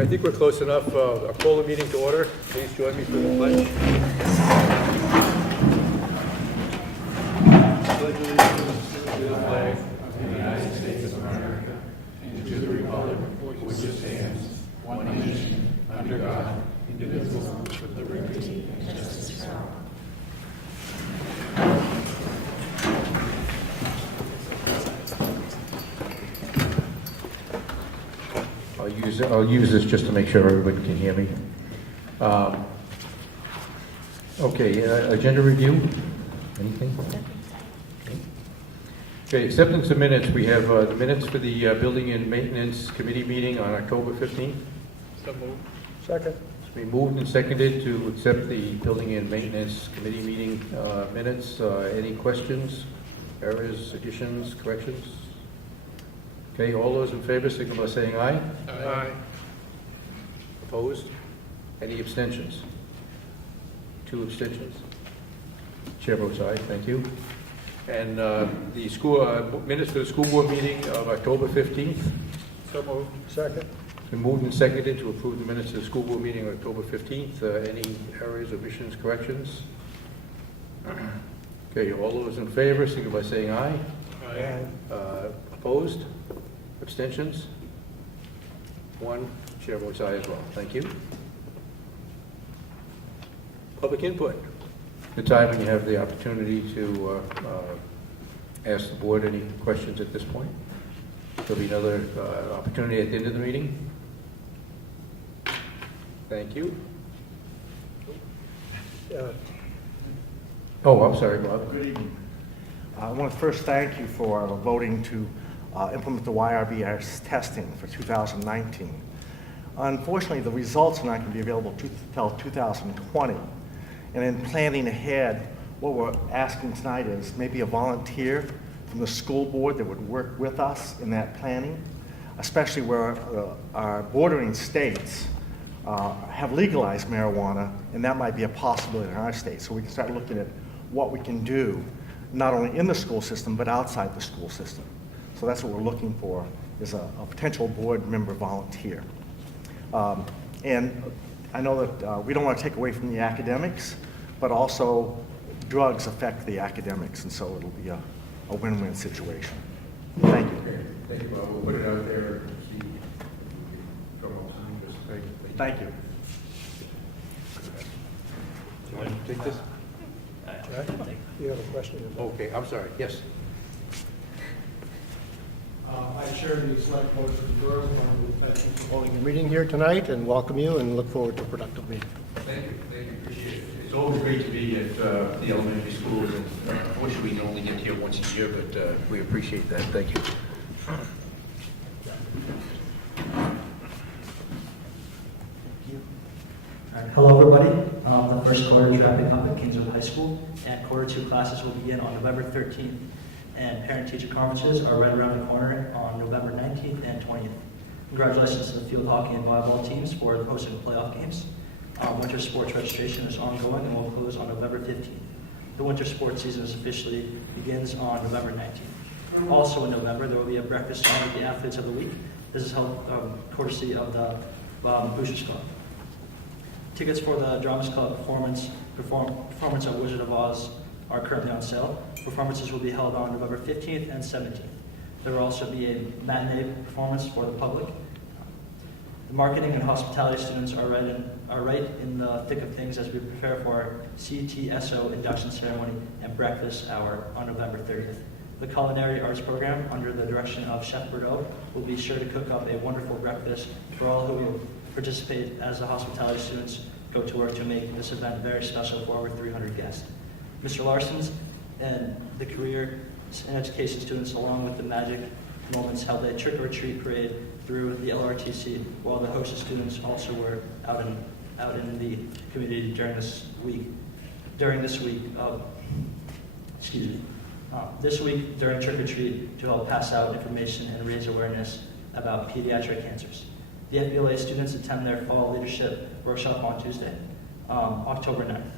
I think we're close enough. I'll call the meeting to order. Please join me for the pledge. Pledge allegiance to the flag of the United States of America and to the republic for which it stands, one nation, under God, indivisible, with liberty and justice for all. I'll use this just to make sure everybody can hear me. Okay, agenda review. Anything? Okay, acceptance of minutes. We have the minutes for the Building and Maintenance Committee meeting on October 15th. So moved. Second. It's been moved and seconded to accept the Building and Maintenance Committee meeting minutes. Any questions, errors, additions, corrections? Okay, all those in favor signal by saying aye. Aye. Opposed? Any abstentions? 2 abstentions. Chair votes aye. Thank you. And the school minutes for the school board meeting of October 15th. So moved. Second. It's been moved and seconded to approve the minutes of the school board meeting on October 15th. Any errors, omissions, corrections? Okay, all those in favor signal by saying aye. Aye. Opposed? Abstentions? 1. Chair votes aye as well. Thank you. Public input. The time when you have the opportunity to ask the board any questions at this point. There'll be another opportunity at the end of the meeting. Thank you. Oh, I'm sorry, Bob. Good evening. I want to first thank you for voting to implement the YRBS testing for 2019. Unfortunately, the results are not going to be available until 2020. And in planning ahead, what we're asking tonight is maybe a volunteer from the school board that would work with us in that planning, especially where our bordering states have legalized marijuana, and that might be a possibility in our state. So we can start looking at what we can do, not only in the school system, but outside the school system. So that's what we're looking for, is a potential board member volunteer. And I know that we don't want to take away from the academics, but also drugs affect the academics, and so it'll be a win-win situation. Thank you. Okay. Thank you, Bob. We'll put it out there and see if we can promote some interest. Thank you. Do you want to take this? You have a question? Okay, I'm sorry. Yes. I chair the select board for the Durham. Thank you for holding your meeting here tonight and welcome you and look forward to a productive meeting. Thank you. Thank you. Appreciate it. It's always great to be at the elementary schools, and unfortunately we can only get here once a year, but we appreciate that. Thank you. Hello, everybody. The first quarter is wrapping up at Kingswood High School, and quarter 2 classes will begin on November 13th. And parent-teacher conferences are right around the corner on November 19th and 20th. Congratulations to the field hockey and volleyball teams for hosting playoff games. Winter sports registration is ongoing and will close on November 15th. The winter sports season officially begins on November 19th. Also in November, there will be a breakfast honor with the athletes of the week. This is held courtesy of the Boosters Club. Tickets for the Dramas Club performance of Wizard of Oz are currently on sale. Performances will be held on November 15th and 17th. There will also be a matinee performance for the public. The marketing and hospitality students are right in the thick of things as we prepare for our CTSO induction ceremony and breakfast hour on November 30th. The culinary arts program, under the direction of Chef Bordeaux, will be sure to cook up a wonderful breakfast for all who will participate as the hospitality students go to work to make this event very special for over 300 guests. Mr. Larson's and the career and education students, along with the Magic Moments, held a trick-or-treat parade through the LRTC, while the hostess students also were out in the community during this week during trick-or-treat to help pass out information and raise awareness about pediatric cancers. The FBLA students attend their fall leadership workshop on Tuesday, October 9th.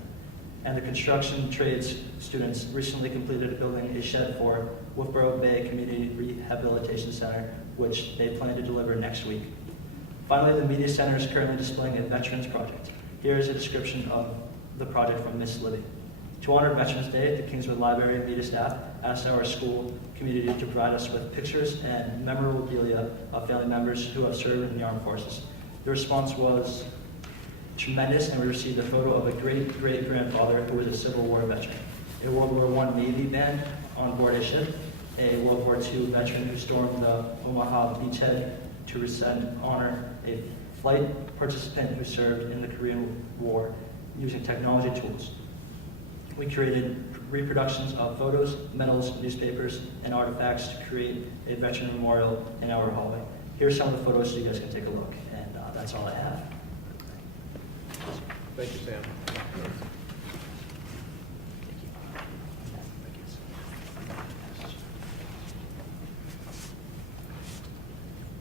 And the construction trades students recently completed building a shed for Wolfboro Bay Community Rehabilitation Center, which they plan to deliver next week. Finally, the Media Center is currently displaying a Veterans Project. Here is a description of the project from Miss Libby. To honor Veterans Day, the Kingswood Library and media staff asked our school community to provide us with pictures and memorabilia of family members who have served in the armed forces. The response was tremendous, and we received a photo of a great-great-grandfather who was a Civil War veteran, a World War I Navy band on board a ship, a World War II veteran who stormed the Omaha beachhead to honor a flight participant who served in the Korean War using technology tools. We created reproductions of photos, medals, newspapers, and artifacts to create a veteran memorial in our hallway. Here's some of the photos so you guys can take a look, and that's all I have. Thank you, Sam.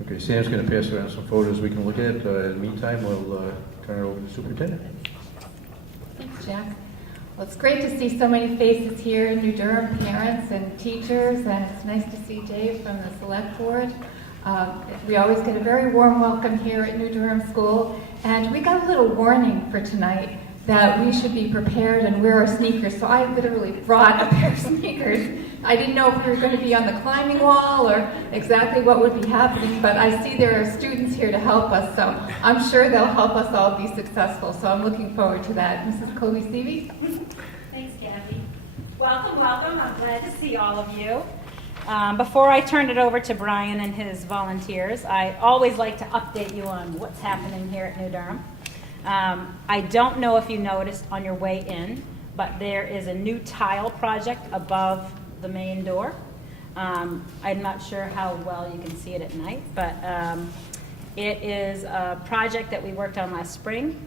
Okay, Sam's going to pass around some photos we can look at. In the meantime, we'll turn it over to the superintendent. Thanks, Jack. Well, it's great to see so many faces here in New Durham, parents and teachers, and it's nice to see Dave from the select board. We always get a very warm welcome here at New Durham School, and we got a little warning for tonight that we should be prepared and wear our sneakers, so I literally brought a pair of sneakers. I didn't know if we were going to be on the climbing wall or exactly what would be happening, but I see there are students here to help us, so I'm sure they'll help us all be successful, so I'm looking forward to that. Mrs. Colby-Stevie? Thanks, Gabby. Welcome, welcome. I'm glad to see all of you. Before I turn it over to Brian and his volunteers, I always like to update you on what's happening here at New Durham. I don't know if you noticed on your way in, but there is a new tile project above the main door. I'm not sure how well you can see it at night, but it is a project that we worked on last spring.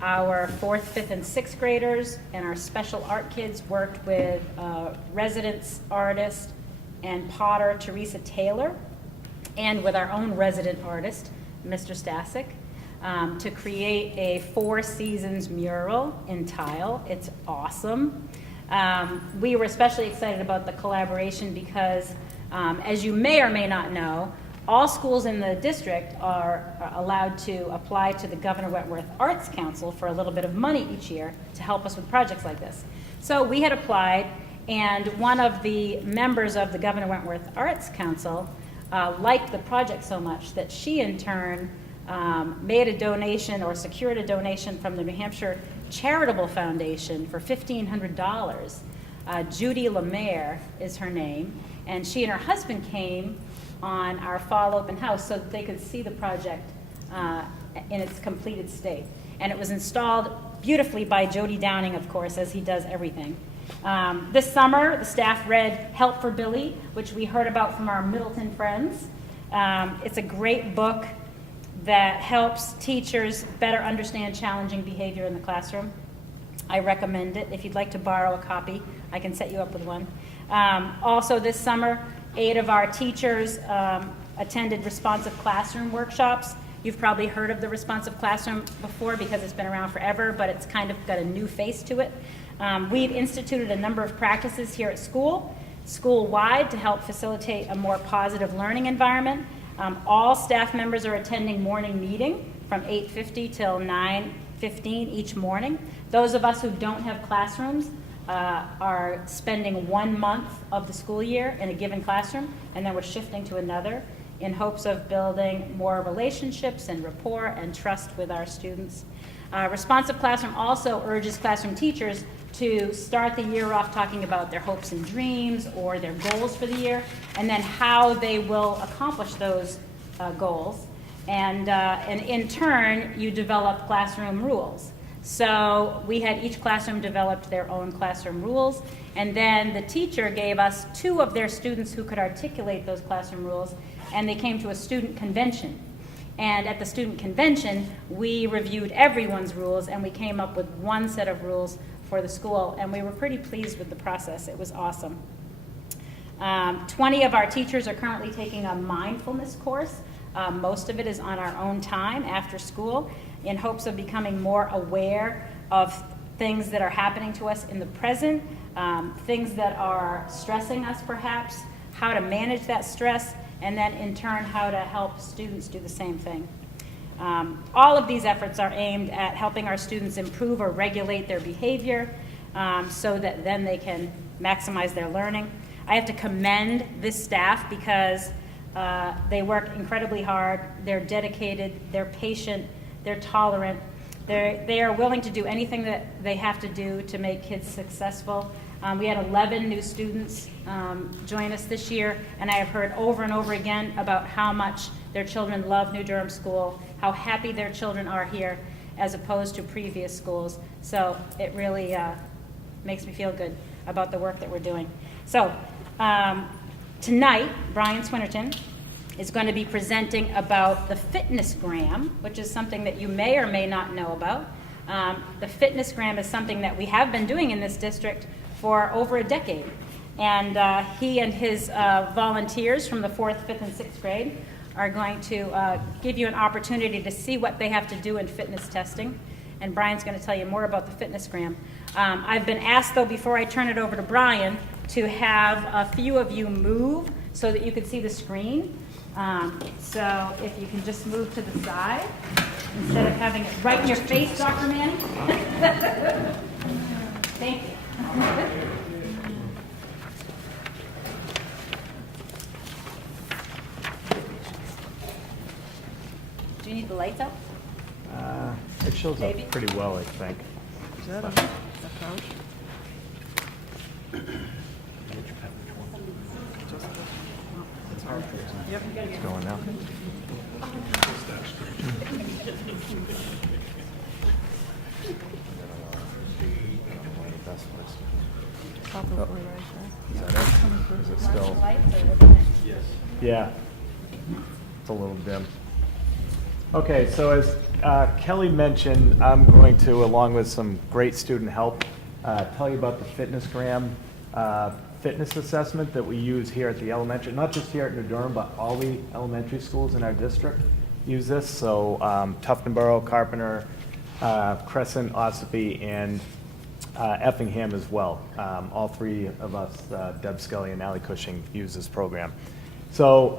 Our 4th, 5th, and 6th graders and our special art kids worked with residence artist and potter Teresa Taylor, and with our own resident artist, Mr. Stasek, to create a 4 Seasons mural in tile. It's awesome. We were especially excited about the collaboration because, as you may or may not know, all schools in the district are allowed to apply to the Governor Wentworth Arts Council for a little bit of money each year to help us with projects like this. So we had applied, and one of the members of the Governor Wentworth Arts Council liked the project so much that she in turn made a donation or secured a donation from the New Hampshire Charitable Foundation for $1,500. Judy Lemaire is her name, and she and her husband came on our fall open house so that they could see the project in its completed state. And it was installed beautifully by Jody Downing, of course, as he does everything. This summer, the staff read Help for Billy, which we heard about from our Middleton friends. It's a great book that helps teachers better understand challenging behavior in the classroom. I recommend it. If you'd like to borrow a copy, I can set you up with one. Also this summer, 8 of our teachers attended responsive classroom workshops. You've probably heard of the responsive classroom before because it's been around forever, but it's kind of got a new face to it. We've instituted a number of practices here at school-wide, to help facilitate a more positive learning environment. All staff members are attending morning meeting from 8:50 till 9:15 each morning. Those of us who don't have classrooms are spending 1 month of the school year in a given classroom, and then we're shifting to another in hopes of building more relationships and rapport and trust with our students. Responsive Classroom also urges classroom teachers to start the year off talking about their hopes and dreams or their goals for the year, and then how they will accomplish those goals. And in turn, you develop classroom rules. So we had each classroom developed their own classroom rules, and then the teacher gave us 2 of their students who could articulate those classroom rules, and they came to a student convention. And at the student convention, we reviewed everyone's rules, and we came up with 1 set of rules for the school, and we were pretty pleased with the process. It was awesome. 20 of our teachers are currently taking a mindfulness course. Most of it is on our own time after school, in hopes of becoming more aware of things that are happening to us in the present, things that are stressing us perhaps, how to manage that stress, and then in turn how to help students do the same thing. All of these efforts are aimed at helping our students improve or regulate their behavior so that then they can maximize their learning. I have to commend this staff because they work incredibly hard, they're dedicated, they're patient, they're tolerant, they are willing to do anything that they have to do to make kids successful. We had 11 new students join us this year, and I have heard over and over again about how much their children love New Durham School, how happy their children are here as opposed to previous schools. So it really makes me feel good about the work that we're doing. So tonight, Brian Swinnerton is going to be presenting about the Fitnessgram, which is something that you may or may not know about. The Fitnessgram is something that we have been doing in this district for over a decade. And he and his volunteers from the 4th, 5th, and 6th grade are going to give you an opportunity to see what they have to do in fitness testing. And Brian's going to tell you more about the Fitnessgram. I've been asked, though, before I turn it over to Brian, to have a few of you move so that you can see the screen. So if you can just move to the side instead of having it right in your face, Dr. Manning. Thank you. Do you need the lights up? It shows Maybe. up pretty well, I think. Is that on the couch? It's hard. Yep. It's going now. Top of it right Is that it? Is it still? Lights or looking at? Yeah. It's a little dim. Okay, so as Kelly mentioned, I'm going to, along with some great student help, tell you about the Fitnessgram fitness assessment that we use here at the elementary, not just here at New Durham, but all the elementary schools in our district use this. So Tuftonboro, Carpenter, Crescent, Ossipee, and Effingham as well. All three of us, Deb Scully and Allie Cushing, use this program. So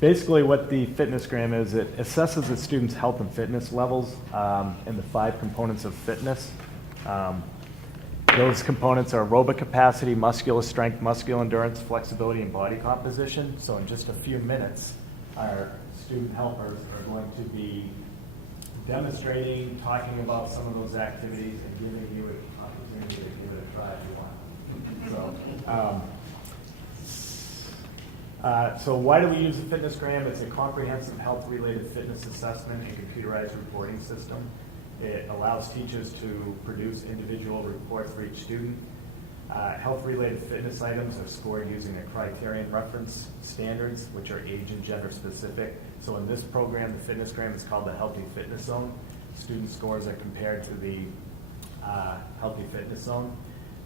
basically what the Fitnessgram is, it assesses the students' health and fitness levels and the 5 components of fitness. Those components are aerobic capacity, muscular strength, muscular endurance, flexibility, and body composition. So in just a few minutes, our student helpers are going to be demonstrating, talking about some of those activities, and giving you an opportunity to give it a try if you want. So why do we use the Fitnessgram? It's a comprehensive health-related fitness assessment and computerized reporting system. It allows teachers to produce individual reports for each student. Health-related fitness items are scored using a criterion reference standards, which are age and gender specific. So in this program, the Fitnessgram is called the Healthy Fitness Zone. Student scores are compared to the Healthy Fitness Zone.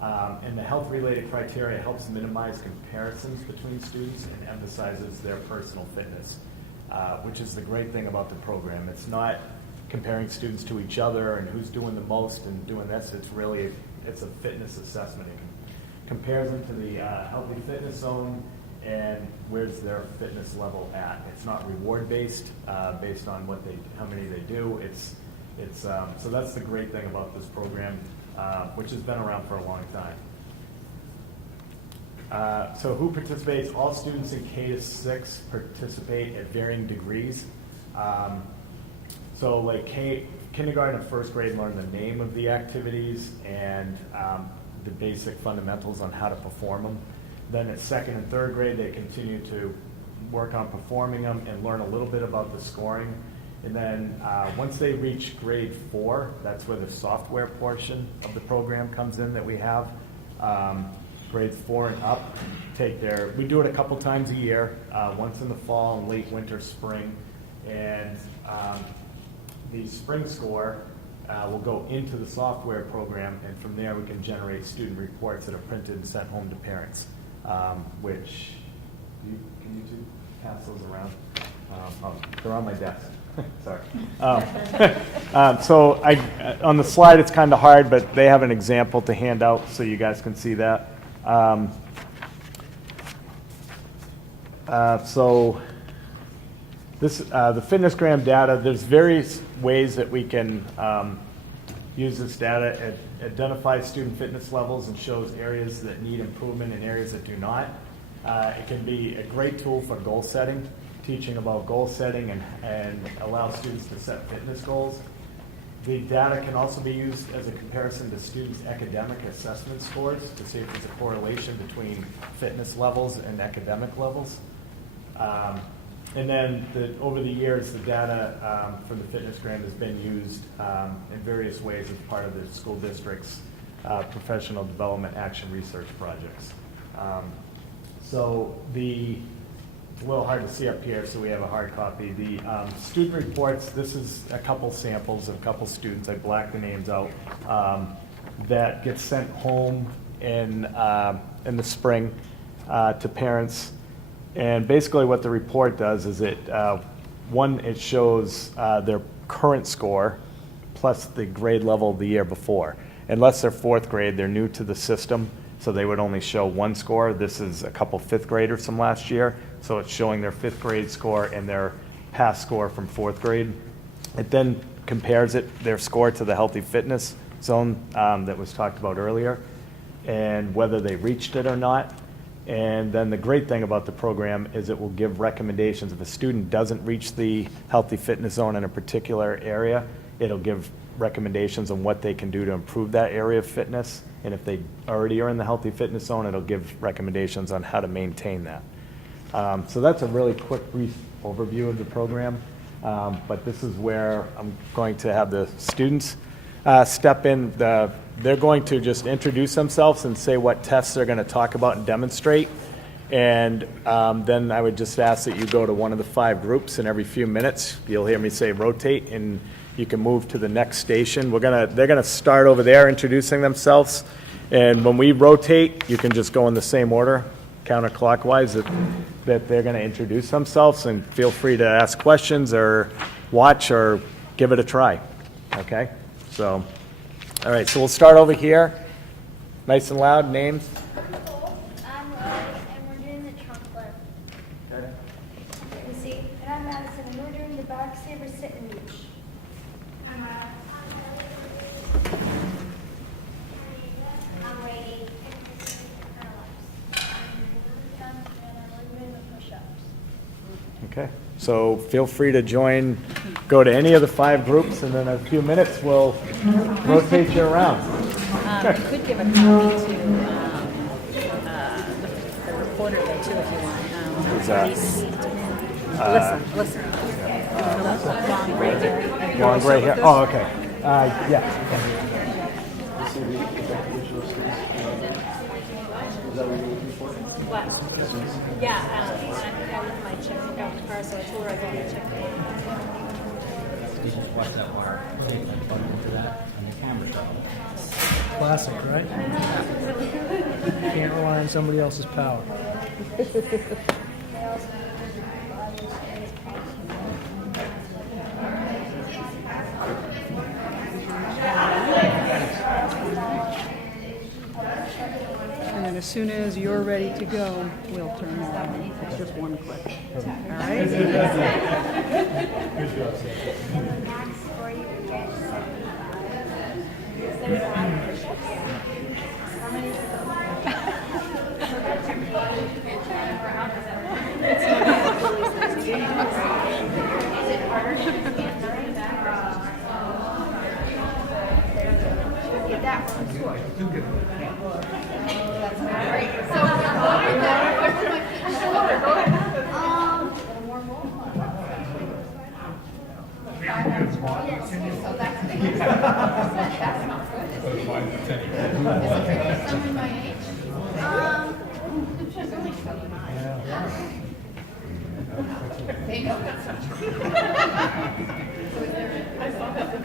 And the health-related criteria helps minimize comparisons between students and emphasizes their personal fitness, which is the great thing about the program. It's not comparing students to each other and who's doing the most and doing this. It's a fitness assessment. It compares them to the Healthy Fitness Zone and where's their fitness level at. It's not reward-based, based on how many they do. So that's the great thing about this program, which has been around for a long time. So who participates? All students in K-6 participate at varying degrees. So like kindergarten and first grade learn the name of the activities and the basic fundamentals on how to perform them. Then at second and third grade, they continue to work on performing them and learn a little bit about the scoring. And then once they reach grade 4, that's where the software portion of the program comes in that we have. Grades 4 and up we do it a couple times a year, once in the fall and late winter, spring. And the spring score will go into the software program, and from there we can generate student reports that are printed and sent home to parents, which, can you two pass those around? They're on my desk. Sorry. So on the slide it's kind of hard, but they have an example to hand out so you guys can see that. So The fitnessgram data, there's various ways that we can use this data. It identifies student fitness levels and shows areas that need improvement and areas that do not. It can be a great tool for goal setting, teaching about goal setting and allow students to set fitness goals. The data can also be used as a comparison to students' academic assessment scores to see if there's a correlation between fitness levels and academic levels. And then over the years, the data from the fitnessgram has been used in various ways as part of the school district's professional development action research projects. It's a little hard to see up here, so we have a hard copy. The student reports, this is a couple samples of a couple students. I blacked the names out. That gets sent home in the spring to parents. And basically what the report does is it shows their current score plus the grade level of the year before. Unless they're fourth grade, they're new to the system, so they would only show one score. This is a couple fifth graders from last year, so it's showing their fifth grade score and their past score from fourth grade. It then compares their score to the healthy fitness zone that was talked about earlier, and whether they reached it or not. And then the great thing about the program is it will give recommendations. If a student doesn't reach the healthy fitness zone in a particular area, it'll give recommendations on what they can do to improve that area of fitness. And if they already are in the healthy fitness zone, it'll give recommendations on how to maintain that. So that's a really quick, brief overview of the program. But this is where I'm going to have the students step in. They're going to just introduce themselves and say what tests they're going to talk about and demonstrate. And then I would just ask that you go to one of the 5 groups, and every few minutes you'll hear me say rotate, and you can move to the next station. They're gonna start over there introducing themselves, and when we rotate, you can just go in the same order, counterclockwise, that they're gonna introduce themselves, and feel free to ask questions or watch or give it a try. Okay? So, all right, so we'll start over here. Nice and loud, names. I'm Rose, and we're doing the trunk lift. Okay. You see, and I'm Madison, and we're doing the back saver sit and reach. I'm Brady. And we're doing the push-ups. Okay, so feel free to join, go to any of the 5 groups, and then in a few minutes we'll rotate you around. You could give a copy to the reporter there too if you want. Who's that? Listen. Long gray hair. Long gray hair. Oh, okay. Yeah. What? Yeah, I left my checkbook out in the car, so I told her I'd go get a checkbook. Watch that water. Into that on your camera shot. Classic, right? Can't rely on somebody else's power. And then as soon as you're ready to go, we'll turn it on. It's just one click. All right? Max score you can get 75 push-ups. How many get that one score.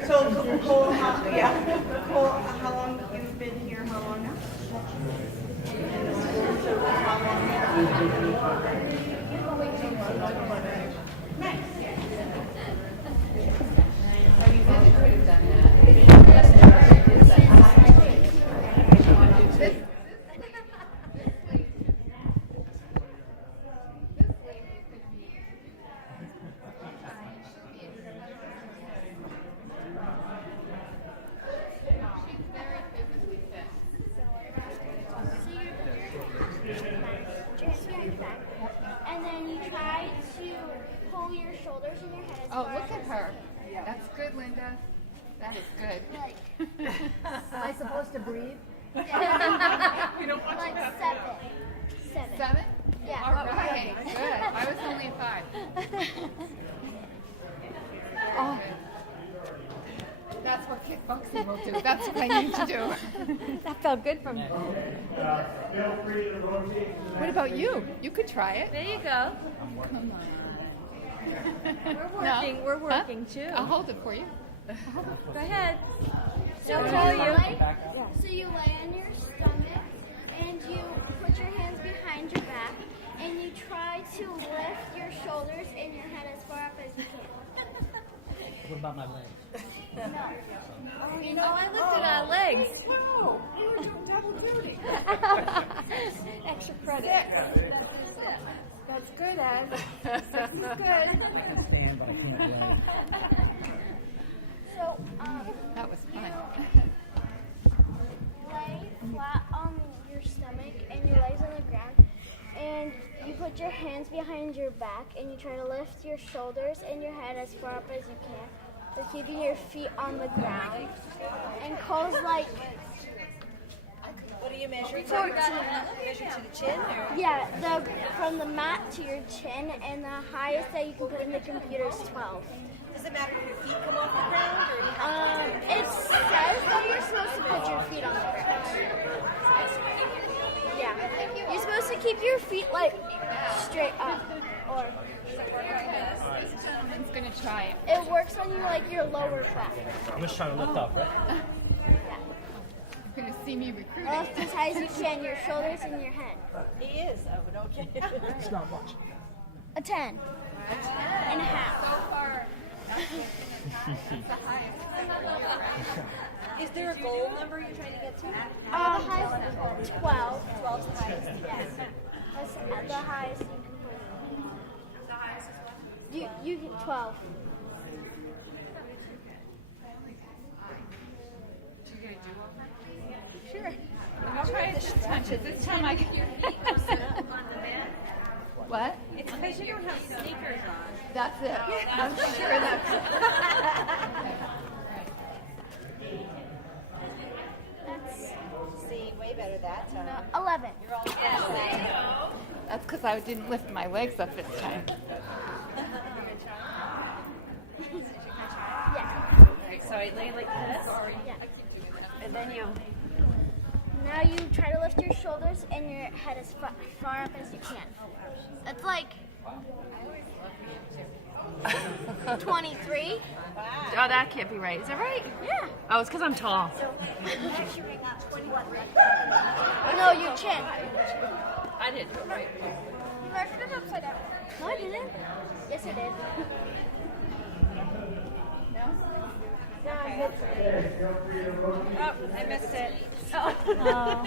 So, Nicole, how long have you been here? How long now? shoulders and your head as Oh, far look up at as her. you can. That's good, Linda. That is good. Like, Am I supposed to breathe? You don't want like to. 7. 7? Yeah. All right, good. I was only at 5. Oh. That's what kickboxing will do. That's what I need to do. That felt good for me. Feel free to rotate to the What about you? You could try it. There you go. Come on. We're working too. I'll hold it for you. Go ahead. So Don't tell you. So you lay on your stomach and you put your hands behind your back and you try to lift your shoulders and your head as far up as you can. What about my legs? No. I lifted our legs. No, we were doing double duty. Extra credit. That's good, Ed. 6 is good. I can, but I can't do anything. So, That was fun. lay flat on your stomach and your legs on the ground and you put your hands behind your back and you try to lift your shoulders and your head as far up as you can. So keeping your feet on the ground. And Cole's like, What do you measure? Measure to the chin? Or? yeah, from the mat to your chin, and the highest that you can put in the computer is 12. Does it matter if your feet come off the ground? Or you have It says that you're supposed to put your feet on the ground. Yeah. You're supposed to keep your feet like straight up. Or Someone's going to try it. it works on you like your lower back. I'm just trying to lift up, right? You're going to see me recruiting. Lift as high as you can, your shoulders and your head. He is, but okay. It's not much. A 10. And a half. So far, that's the highest. Is there a goal number you're trying to get to? The highest 12. 12's the highest. Yes. That's the highest you can put. The highest is what? You get 12. Sure. I'll try it this time. This time I can. What? It's because you don't have sneakers on. That's it. I'm sure that's it. See, way better that time. 11. You're all That's because I didn't lift my legs up this time. Yeah. Alright, so I lay like this. Yeah. And then you. Now you try to lift your shoulders and your head as far up as you can. That's like 23. Oh, that can't be right. Is that right? Yeah. Oh, it's because I'm tall. So measuring up 21. No, your chin. I didn't do it right. You measured it upside down. No, I didn't. Yes, I did. No? No, I missed it. Oh, I missed it. Oh.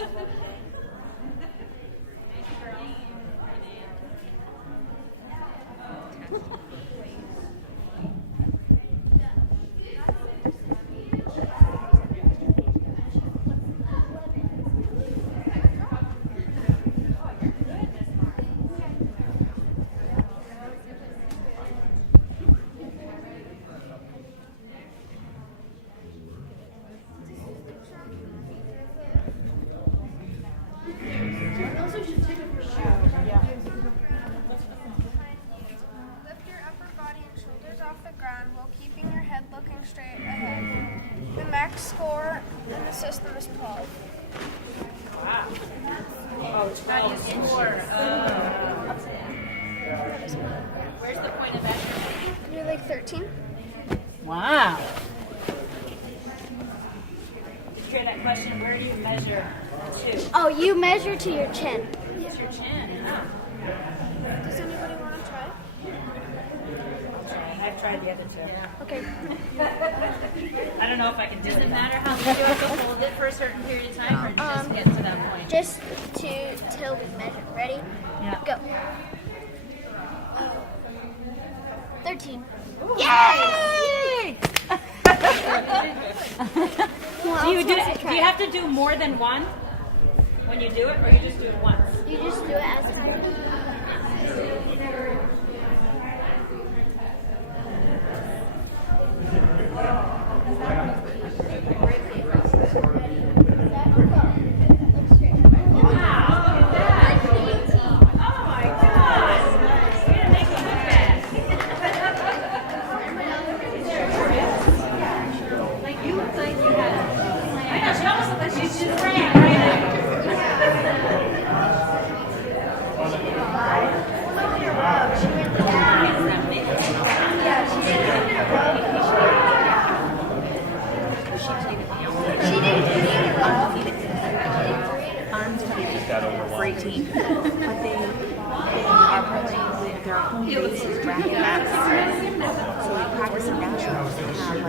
Lift your upper body and shoulders off the ground while keeping your head looking straight ahead. The max score in the system is 12. Where's the point of measurement? You're like 13? Wow. Hear that question? Where do you measure to? Oh, you measure to your chin. It's your chin. Does anybody want to try? I've tried the other two. Okay. I don't know if I can do it. Does it matter how you have to hold it for a certain period of time, or do you just get to that point? Just till we measure. Ready? Yeah. Go. 13. Yay! Do you have to do more than one when you do it, or you just do it once? You just do it as high.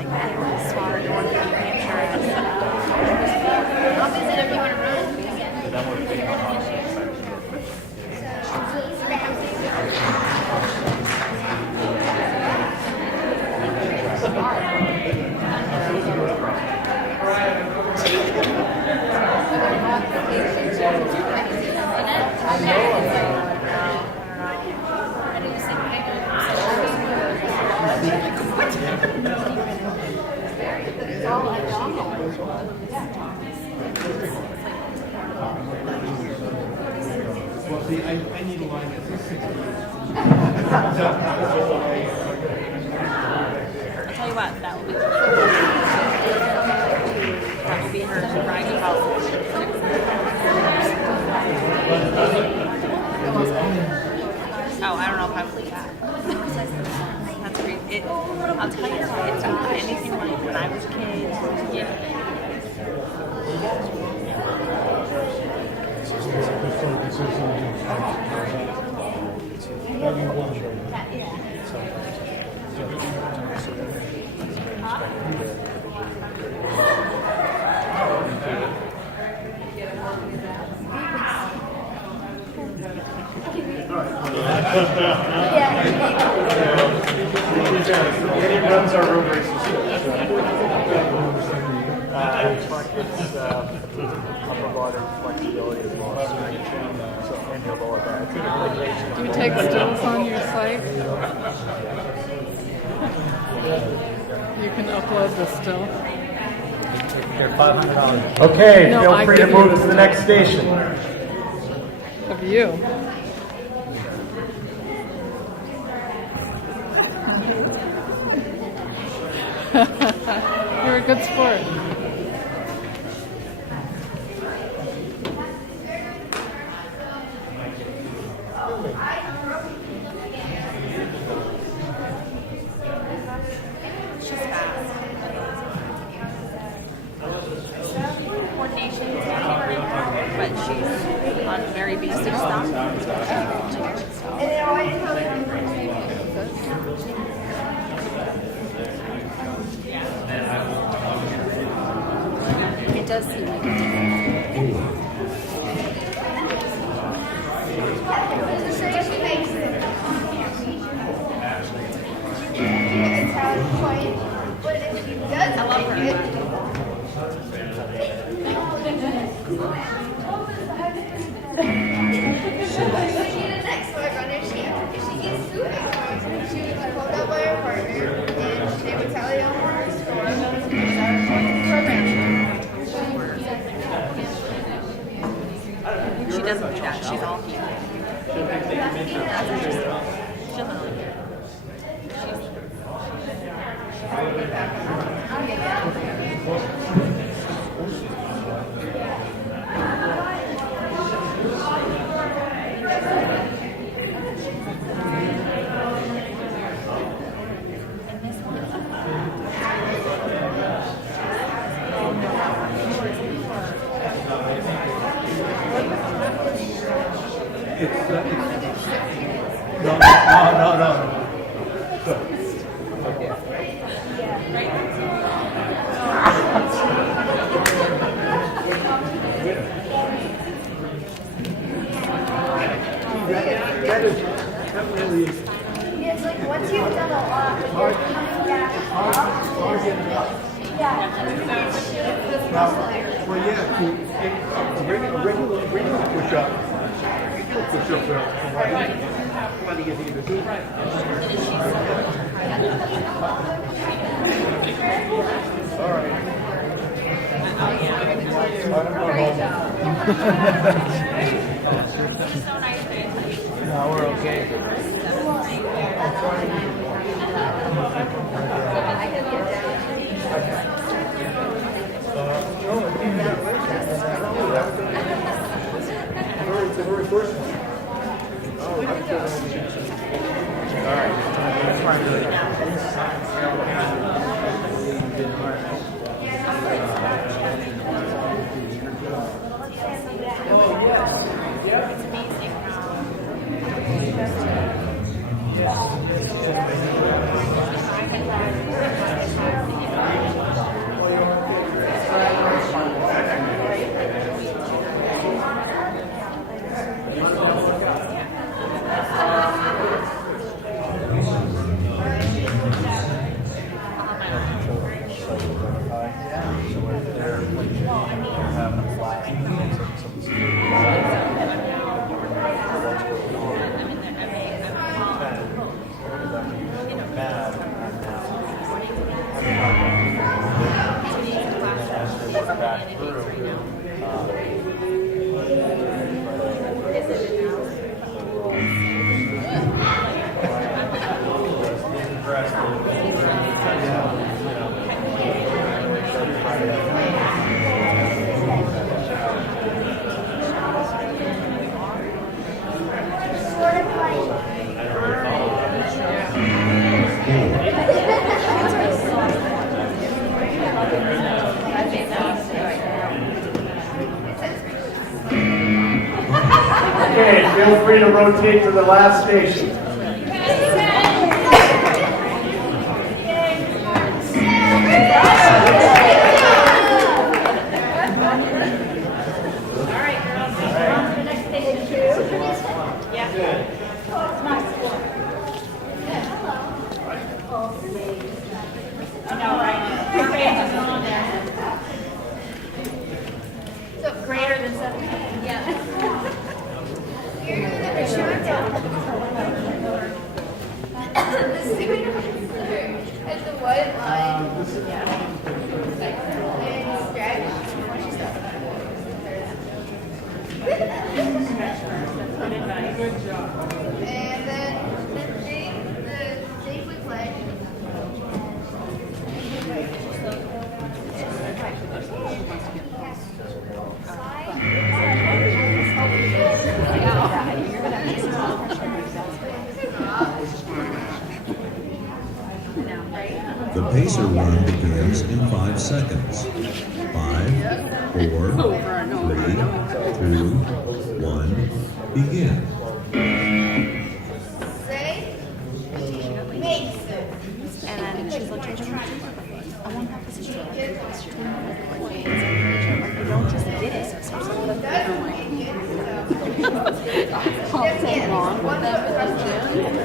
like Maryland, Swatter, North New Hampshire. I'll visit if you want to run. But then we're being on our section. Well, see, I need a line at 60. I'll tell you what, that will be her bragging about. Oh, I don't know if I believe that. That's great. I'll tell you why. It's not anything like when I was a kid. Yeah. Any runs our road races. It's upper body flexibility as well as strength. So, and your lower back. Do you take stills on your site? You can upload the still. They're $500. Okay, No, feel I free to give move you to the next station. Of you. You're a good sport. She's fast. Coordination is really hard, but she's on very basic stuff. It does seem like I love her. she doesn't do that. She's all people. She doesn't really care. No. That really is. It's like once you've done a lot, you're coming back up. Yeah. Well, yeah, a regular push-up. You do a push-up for what do you think to do? All right. No, we're okay. The very first one. All right. Yeah. free to rotate to the last station. Greater than 17. Yeah. At the white line. And then the shape we play. The pacer run begins in 5 seconds. 5, 4, 3, 2, 1, begin. Say, Mason. And then she's like, I want to have this job. You don't just get it. All day long with them at the gym.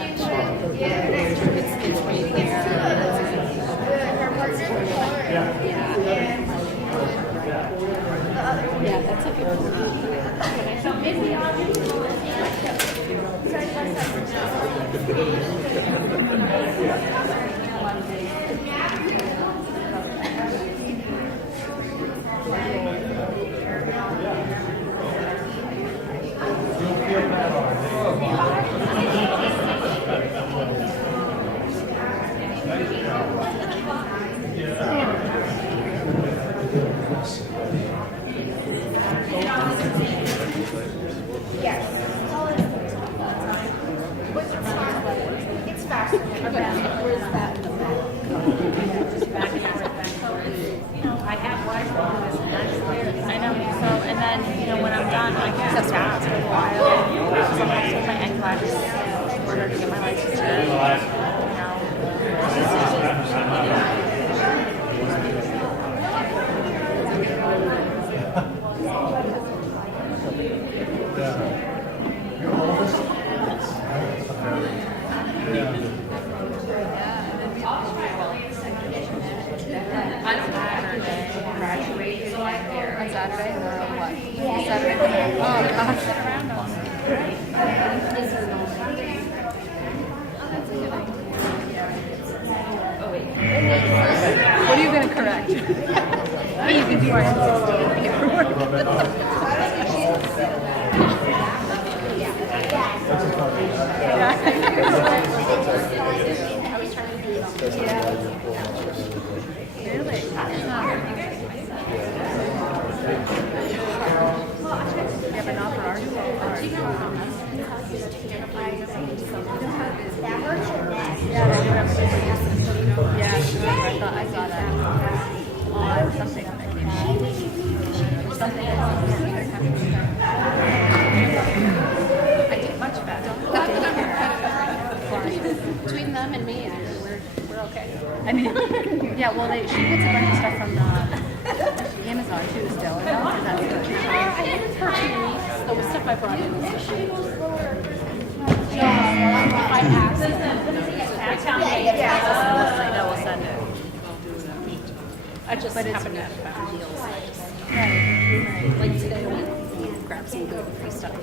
It's right there. Yeah, that's a good one. It's faster. Where's that? I have Wi-Fi. I know. So, and then, when I'm done, I can stop for a while. Sometimes with my iPad in order to get my license. On Saturday or what? Saturday? Oh, gosh. What are you going to correct? You can do our paperwork. Really? You have an offer already? Yeah, I thought I saw that on something on that came out. I did much better. Between them and me, we're okay. I mean, yeah, well, she puts a bunch of stuff from Amazon too still. And that's good. For 2 weeks, there was stuff I brought in. I asked them. I will send it. I just happen to have deals. Right. Like today, we grabbed some good free stuff.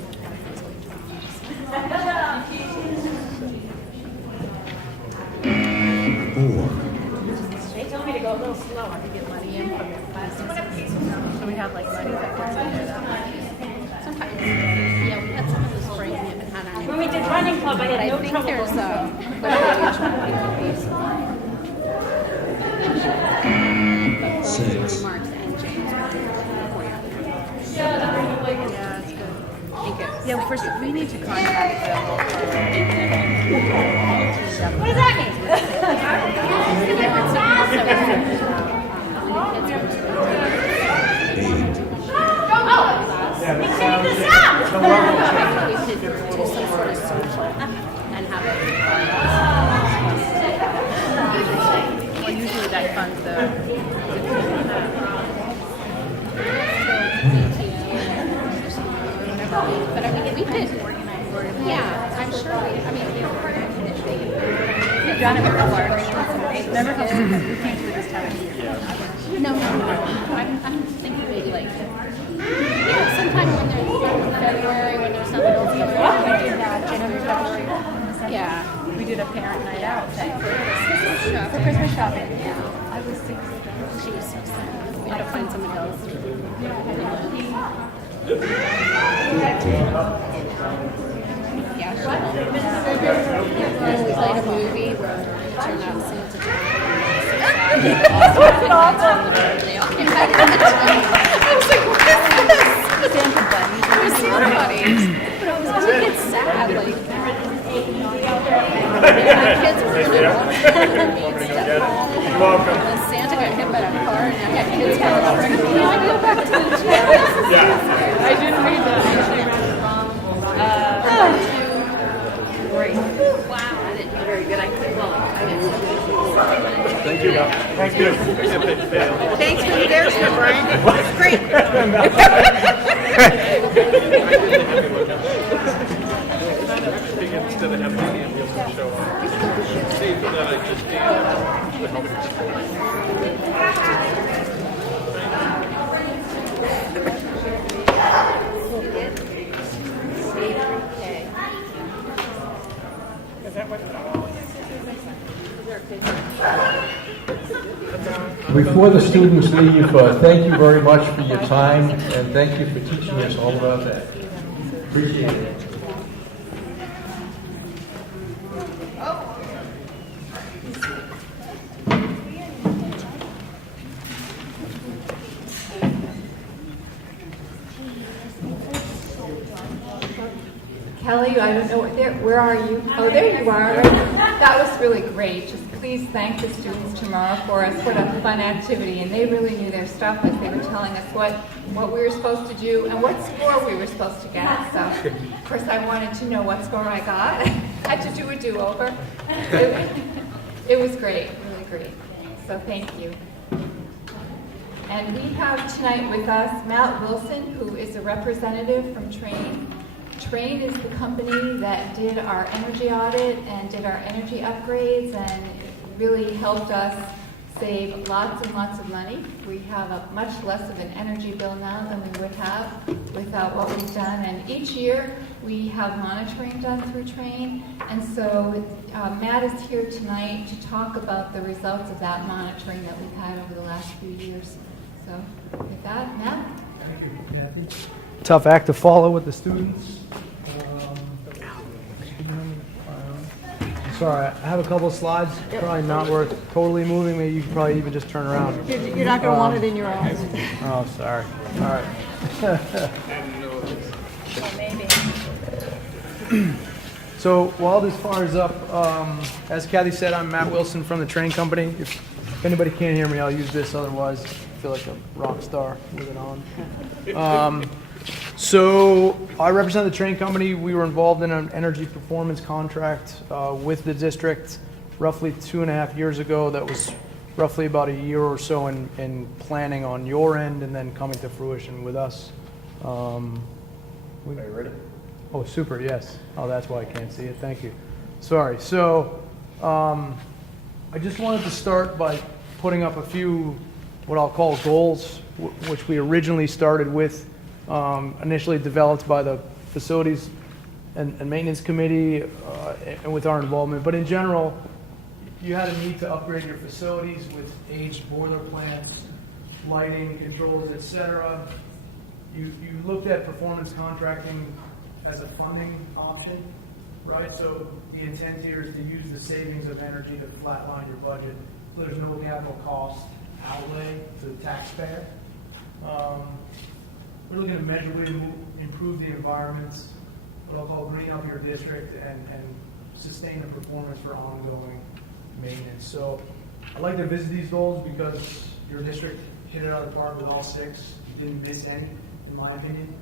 They told me to go a little slower to get money in from their classes. So we have like money that goes in there that much. Sometimes. Yeah, we had some of the spring we haven't had any. When we did running club, I had no trouble. But I think there's remarks and James. Yeah, it's good. Thank you. Yeah, well, first we need to contact them. What does that mean? We could do some sort of social and have it fund. Well, usually that funds the but I mean, we could, yeah, I'm sure You've done it before. Remember how we came through this time of year? No. I'm thinking maybe like, yeah, sometime when there's February, when there's something else going on, we did that, January, February. Yeah. We did a parent night out For Christmas shopping. Yeah. I was 6. She was 6. We had to find somebody else. Yeah, sure. We played a movie where it turned out Santa I was like, what is this? Santa buddies. It was Santa buddies. But it was going to get sad. Like, my kids were going to walk You're welcome. and then Santa got hit by a car, and I had kids coming up and can I go back to the church? Yeah. I didn't read that. Great. Wow. I didn't do very good. I did Thank you. Thank you. Thanks for the embarrassment, Brian. It's great. Instead of having the ambulance show up. See, for that I just Before the students leave, thank you very much for your time, and thank you for teaching us all about that. Appreciate it. Kelly, I don't know, where are you? Oh, there you are. That was really great. Just please thank the students tomorrow for us. What a fun activity. And they really knew their stuff as they were telling us what we were supposed to do and what score we were supposed to get. So, of course, I wanted to know what score I got. I had to do a do-over. It was great, really great. So thank you. And we have tonight with us Matt Wilson, who is a representative from Train. Train is the company that did our energy audit and did our energy upgrades and really helped us save lots and lots of money. We have a much less of an energy bill now than we would have without what we've done. And each year we have monitoring done through Train. And so Matt is here tonight to talk about the results of that monitoring that we've had over the last few years. So with that, Matt? Thank you, Kathy. Tough act to follow with the students. Sorry, I have a couple of slides. Probably not worth totally moving. Maybe you could probably even just turn around. You're not going to want it in your eyes. Oh, sorry. All right. Maybe. So while this fires up, as Kathy said, I'm Matt Wilson from the Train Company. If anybody can't hear me, I'll use this. Otherwise, I feel like a rock star with it on. So I represent the Train Company. We were involved in an energy performance contract with the district roughly 2.5 years ago. That was roughly about a year or so in planning on your end and then coming to fruition with us. Are you ready? Oh, super, yes. Oh, that's why I can't see it. Thank you. Sorry. So I just wanted to start by putting up a few what I'll call goals, which we originally started with. Initially developed by the Facilities and Maintenance Committee and with our involvement. But in general, you had a need to upgrade your facilities with aged boiler plants, lighting, controls, etc. You looked at performance contracting as a funding option, right? So the intent here is to use the savings of energy to flatline your budget so there's no capital cost outlay to the taxpayer. We're looking to measurably improve the environments, what I'll call green up your district, and sustain the performance for ongoing maintenance. So I'd like to visit these goals because your district hit it out of the park with all 6. You didn't miss any, in my opinion.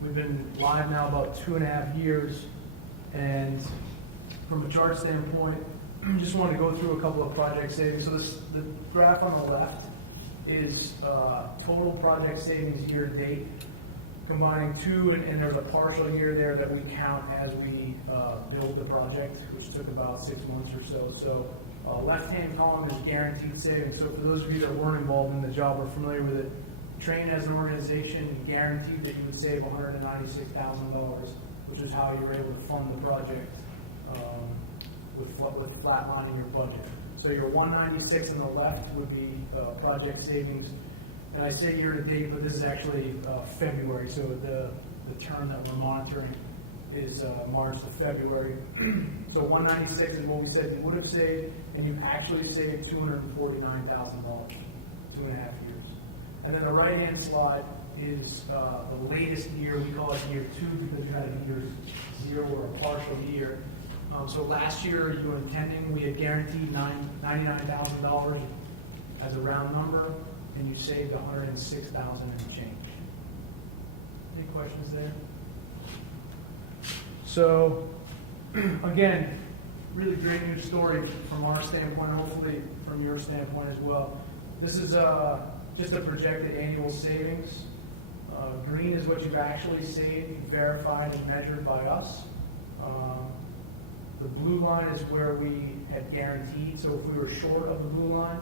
We've been live now about 2.5 years, and from a chart standpoint, just wanted to go through a couple of project savings. So the graph on the left is total project savings year to date, combining two, and there's a partial year there that we count as we build the project, which took about 6 months or so. So left-hand column is guaranteed savings. So for those of you that weren't involved in the job or familiar with it, Train as an organization guaranteed that you would save $196,000, which is how you were able to fund the project with flatlining your budget. So your 196 on the left would be project savings. And I say year to date, but this is actually February. So the term that we're monitoring is March to February. So 196 is what we said you would have saved, and you actually saved $249,000, 2.5 years. And then the right-hand slide is the latest year. We call it year 2 because you had a year 0 or a partial year. So last year, you were intending, we had guaranteed $99,000 as a round number, and you saved $106,000 and change. Any questions there? So, again, really great news story from our standpoint, hopefully from your standpoint as well. This is just a projected annual savings. Green is what you've actually saved, verified, and measured by us. The blue line is where we had guaranteed. So if we were short of the blue line,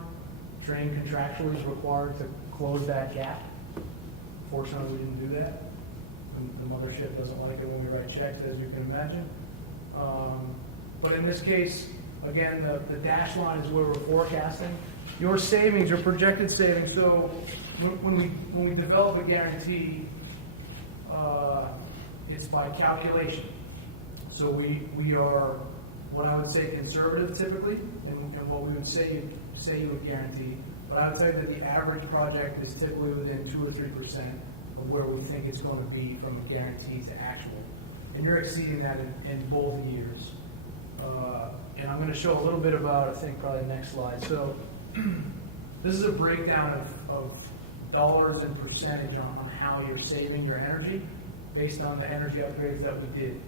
Train contractually is required to close that gap. Fortunately, we didn't do that. The mothership doesn't like it when we write checks, as you can imagine. But in this case, again, the dashed line is where we're forecasting. Your savings, your projected savings. So when we develop a guarantee, it's by calculation. So we are what I would say conservative typically, and what we would say you would guarantee. But I would say that the average project is typically within 2 or 3% of where we think it's going to be from a guarantee to actual. And you're exceeding that in both years. And I'm going to show a little bit about, I think, probably the next slide. So this is a breakdown of dollars and percentage on how you're saving your energy based on the energy upgrades that we did.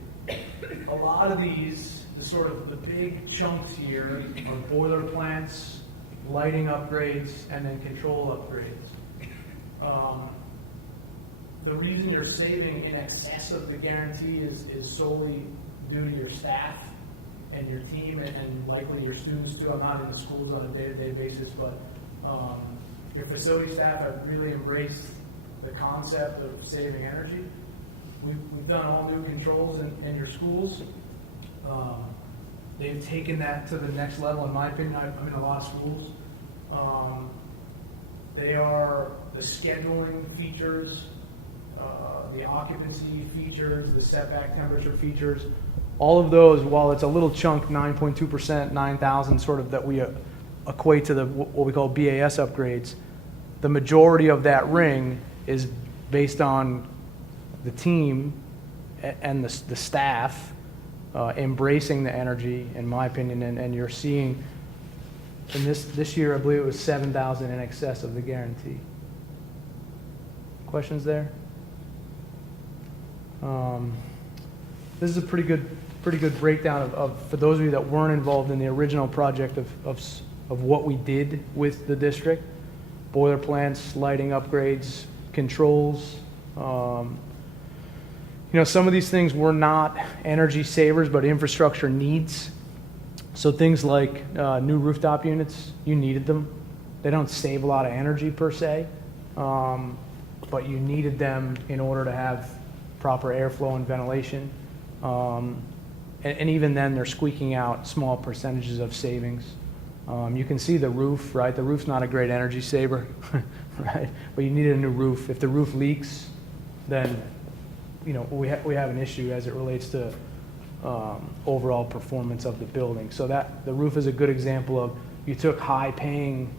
A lot of these, the big chunks here are boiler plants, lighting upgrades, and then control upgrades. The reason you're saving in excess of the guarantee is solely due to your staff and your team, and likely your students too. I'm not in the schools on a day-to-day basis, but your facility staff have really embraced the concept of saving energy. We've done all new controls in your schools. They've taken that to the next level, in my opinion. I'm in a lot of schools. They are the scheduling features, the occupancy features, the setback temperature features. All of those, while it's a little chunk, 9.2%, 9,000 sort of that we equate to what we call BAS upgrades, the majority of that ring is based on the team and the staff embracing the energy, in my opinion, and you're seeing in this year, I believe it was 7,000 in excess of the guarantee. Questions there? This is a pretty good breakdown of for those of you that weren't involved in the original project of what we did with the district: boiler plants, lighting upgrades, controls. Some of these things were not energy savers, but infrastructure needs. So things like new rooftop units, you needed them. They don't save a lot of energy per se, but you needed them in order to have proper airflow and ventilation. And even then, they're squeaking out small percentages of savings. You can see the roof, right? The roof's not a great energy saver, right? But you needed a new roof. If the roof leaks, then we have an issue as it relates to overall performance of the building. So that the roof is a good example of you took high-paying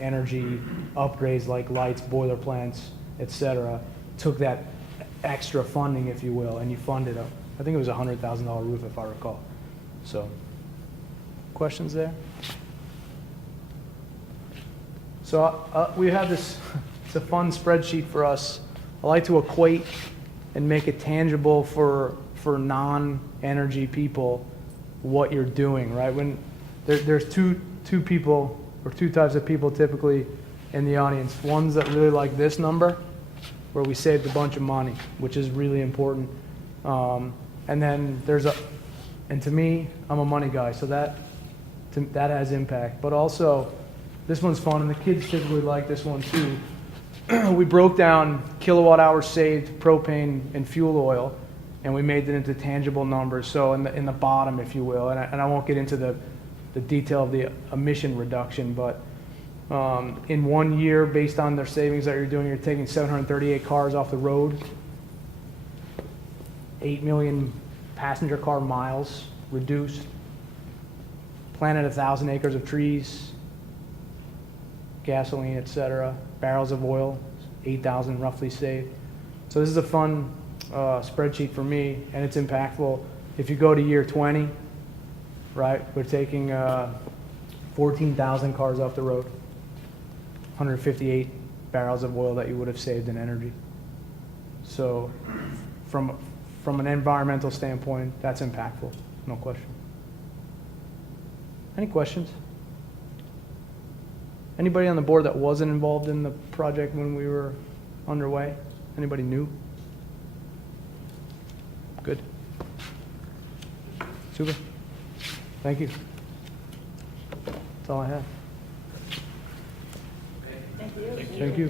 energy upgrades like lights, boiler plants, etc. Took that extra funding, if you will, and you funded I think it was a $100,000 roof, if I recall. So, questions there? So we have this. It's a fun spreadsheet for us. I like to equate and make it tangible for non-energy people what you're doing, right? When there's two people or two types of people typically in the audience. Ones that really like this number, where we saved a bunch of money, which is really important. And then and to me, I'm a money guy, so that has impact. But also, this one's fun, and the kids typically like this one too. We broke down kilowatt hours saved, propane and fuel oil, and we made it into tangible numbers. So in the bottom, if you will, and I won't get into the detail of the emission reduction, but in 1 year, based on their savings that you're doing, you're taking 738 cars off the road, 8 million passenger car miles reduced, planted 1,000 acres of trees, gasoline, etc., barrels of oil, 8,000 roughly saved. So this is a fun spreadsheet for me, and it's impactful. If you go to year 20, right, we're taking 14,000 cars off the road, 158 barrels of oil that you would have saved in energy. So from an environmental standpoint, that's impactful, no question. Any questions? Anybody on the board that wasn't involved in the project when we were underway? Anybody new? Good. Super. Thank you. That's all I have. Thank you. Thank you.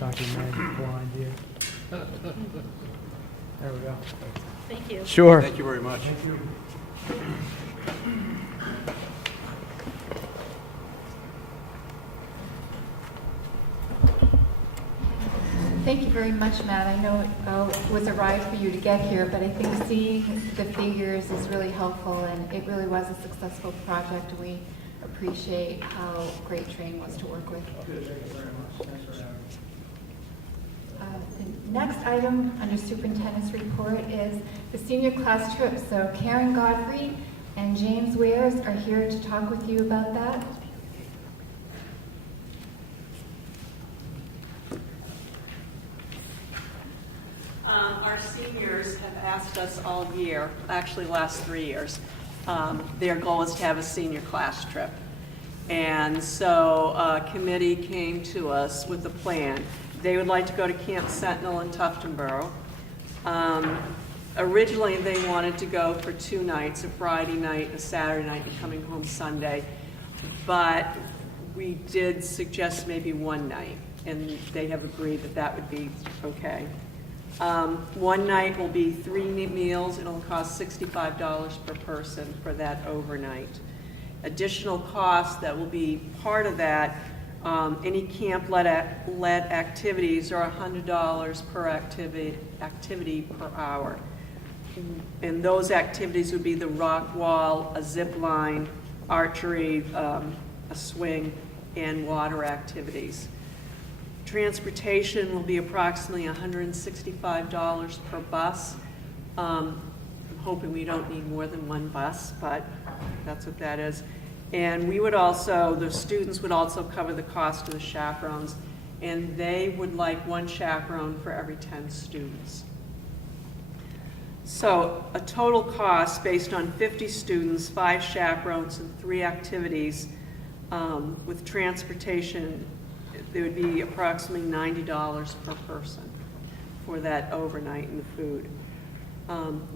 Dr. Magic blind here. There we go. Thank you. Sure. Thank you very much. Thank you very much, Matt. I know it was a ride for you to get here, but I think seeing the figures is really helpful, and it really was a successful project. We appreciate how great Train was to work with. Good, thank you very much. Thanks for having me. The next item under superintendent's report is the senior class trip. So Karen Godfrey and James Wares are here to talk with you about that. Our seniors have asked us all year, actually last 3 years, their goal is to have a senior class trip. And so a committee came to us with a plan. They would like to go to Camp Sentinel in Tuftonboro. Originally, they wanted to go for 2 nights, a Friday night, a Saturday night, and coming home Sunday. But we did suggest maybe 1 night, and they have agreed that that would be okay. 1 night will be 3 meals. It'll cost $65 per person for that overnight. Additional costs that will be part of that, any camp-led activities are $100 per activity per hour. And those activities would be the rock wall, a zip line, archery, a swing, and water activities. Transportation will be approximately $165 per bus. I'm hoping we don't need more than 1 bus, but that's what that is. And we would also, the students would also cover the cost of the chaperones, and they would like 1 chaperone for every 10 students. So a total cost based on 50 students, 5 chaperones, and 3 activities with transportation, there would be approximately $90 per person for that overnight and the food.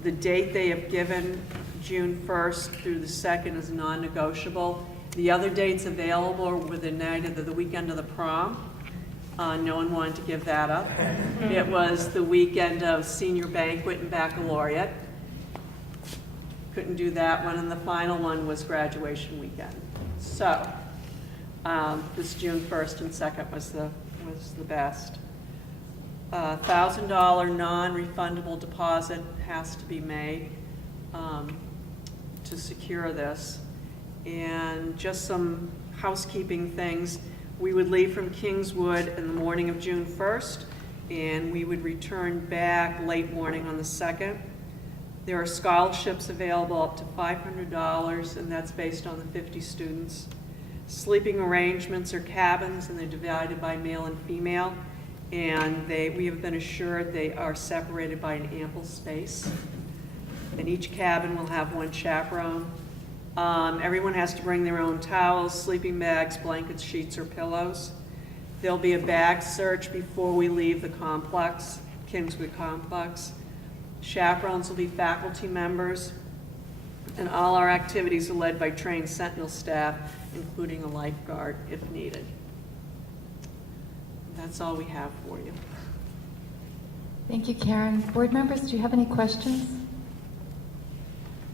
The date they have given, June 1st through the 2nd, is non-negotiable. The other dates available were the night of the weekend of the prom. No one wanted to give that up. It was the weekend of senior banquet and baccalaureate. Couldn't do that one, and the final one was graduation weekend. So this June 1st and 2nd was the best. $1,000 non-refundable deposit has to be made to secure this. And just some housekeeping things. We would leave from Kingswood in the morning of June 1st, and we would return back late morning on the 2nd. There are scholarships available up to $500, and that's based on the 50 students. Sleeping arrangements are cabins, and they're divided by male and female, and we have been assured they are separated by an ample space. And each cabin will have one chaperone. Everyone has to bring their own towels, sleeping bags, blankets, sheets, or pillows. There'll be a bag search before we leave the complex, Kingswood complex. Chaperones will be faculty members, and all our activities are led by trained Sentinel staff, including a lifeguard if needed. That's all we have for you. Thank you, Karen. Board members, do you have any questions?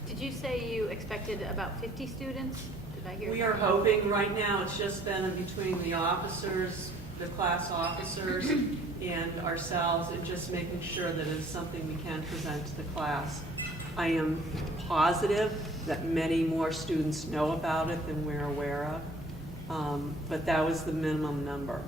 Did you say you expected about 50 students? Did I hear We that? are hoping, right now, it's just been in between the officers, the class officers, and ourselves, and just making sure that it's something we can present to the class. I am positive that many more students know about it than we're aware of, but that was the minimum number.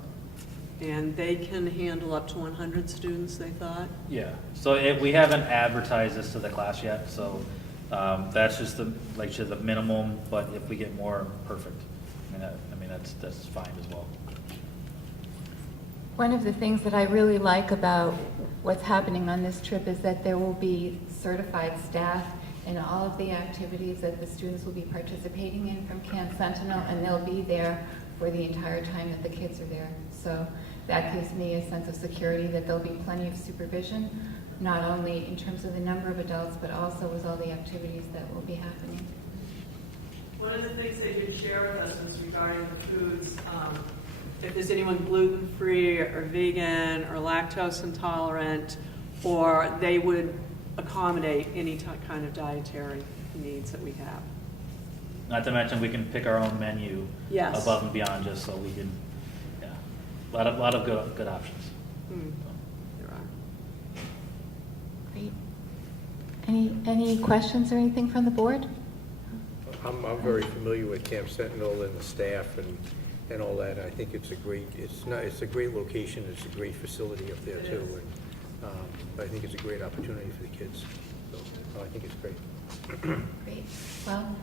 And they can handle up to 100 students, they thought? Yeah, so we haven't advertised this to the class yet, so that's just the minimum, but if we get more, perfect. I mean that's fine as well. One of the things that I really like about what's happening on this trip is that there will be certified staff in all of the activities that the students will be participating in from Camp Sentinel, and they'll be there for the entire time that the kids are there. So that gives me a sense of security that there'll be plenty of supervision, not only in terms of the number of adults, but also with all the activities that will be happening. One of the things they did share with us was regarding the foods. If there's anyone gluten-free or vegan or lactose intolerant, or they would accommodate any kind of dietary needs that we have. Not to mention we can pick our own menu Yes. above and beyond, just so we can, yeah, a lot of good options. There are. Great. Any questions or anything from the board? I'm very familiar with Camp Sentinel and the staff and all that. I think it's a great location. It's a great facility up there too. And I think it's a great opportunity for the kids. So I think it's great. Great. Well,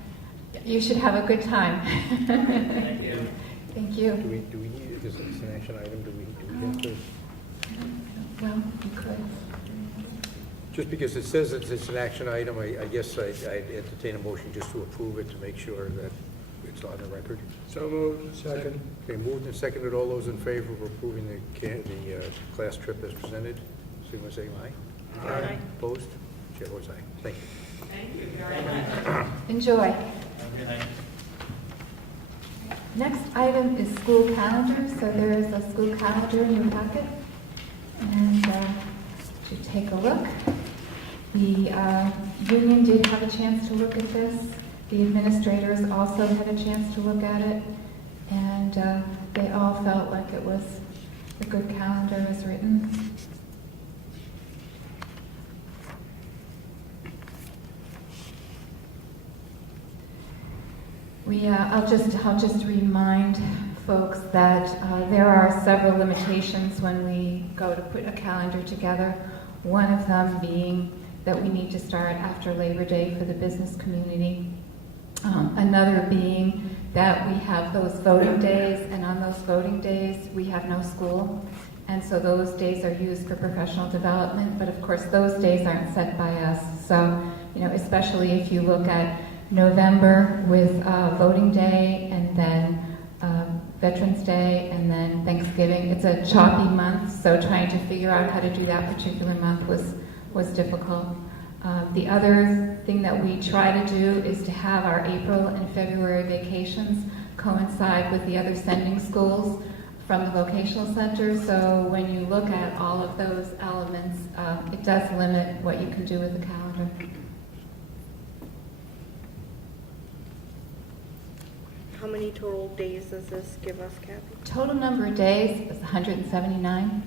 you should have a good time. Thank you. Thank you. Do we need, is it an action item? Do we have to? Well, you could. Just because it says it's an action item, I guess I'd entertain a motion just to approve it to make sure that it's on the record. So moved. Second. Okay, moved and seconded. All those in favor of approving the class trip as presented, signify by saying aye. Aye. Opposed? Chair votes aye. Thank you. Thank you very much. Enjoy. Have a good night. Next item is school calendar. So there is a school calendar in your packet. And to take a look. The union did have a chance to look at this. The administrators also had a chance to look at it. And they all felt like it was a good calendar as written. I'll just remind folks that there are several limitations when we go to put a calendar together. One of them being that we need to start after Labor Day for the business community. Another being that we have those voting days, and on those voting days we have no school. And so those days are used for professional development, but of course those days aren't set by us. So, especially if you look at November with voting day, and then Veterans Day, and then Thanksgiving. It's a choppy month, so trying to figure out how to do that particular month was difficult. The other thing that we try to do is to have our April and February vacations coincide with the other sending schools from the vocational center. So when you look at all of those elements, it does limit what you can do with the calendar. How many total days does this give us, Kathy? Total number of days is 179.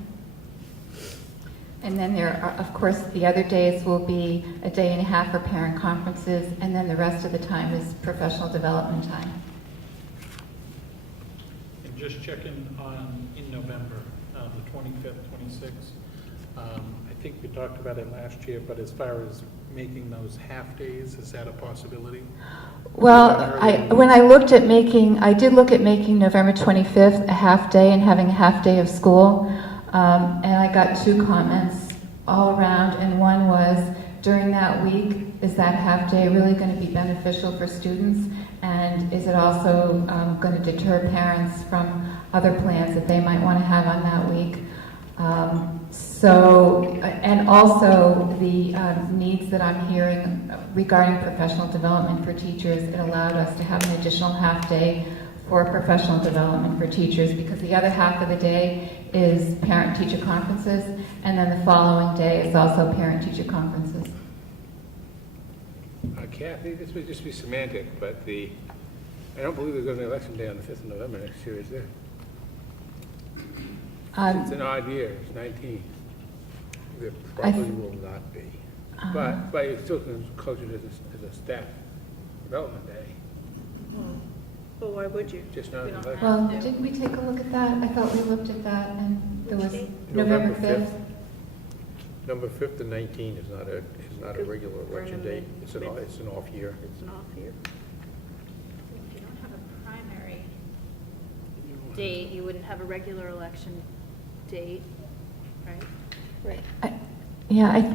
And then there are, of course, the other days will be a day and a half for parent conferences, and then the rest of the time is professional development time. And just checking on in November, the 25th, 26th. I think we talked about it last year, but as far as making those half days, is that a possibility? Well, when I looked at making, I did look at making November 25th a half day and having a half day of school, and I got 2 comments all around, and one was, during that week, is that half day really going to be beneficial for students, and is it also going to deter parents from other plans that they might want to have on that week? And also the needs that I'm hearing regarding professional development for teachers, it allowed us to have an additional half day for professional development for teachers, because the other half of the day is parent-teacher conferences, and then the following day is also parent-teacher conferences. Kathy, this may just be semantic, but I don't believe there's going to be an election day on the 5th of November next year, is there? It's an odd year, it's 19. There probably will not be. But it still comes closer to the staff development day. Well, why would you? Just not an election. Well, didn't we take a look at that? I thought we looked at that, and there was November 5th. November 5th to 19 is not a regular election date. It's an off year. It's an off year. If you don't have a primary date, you wouldn't have a regular election date, right? Right.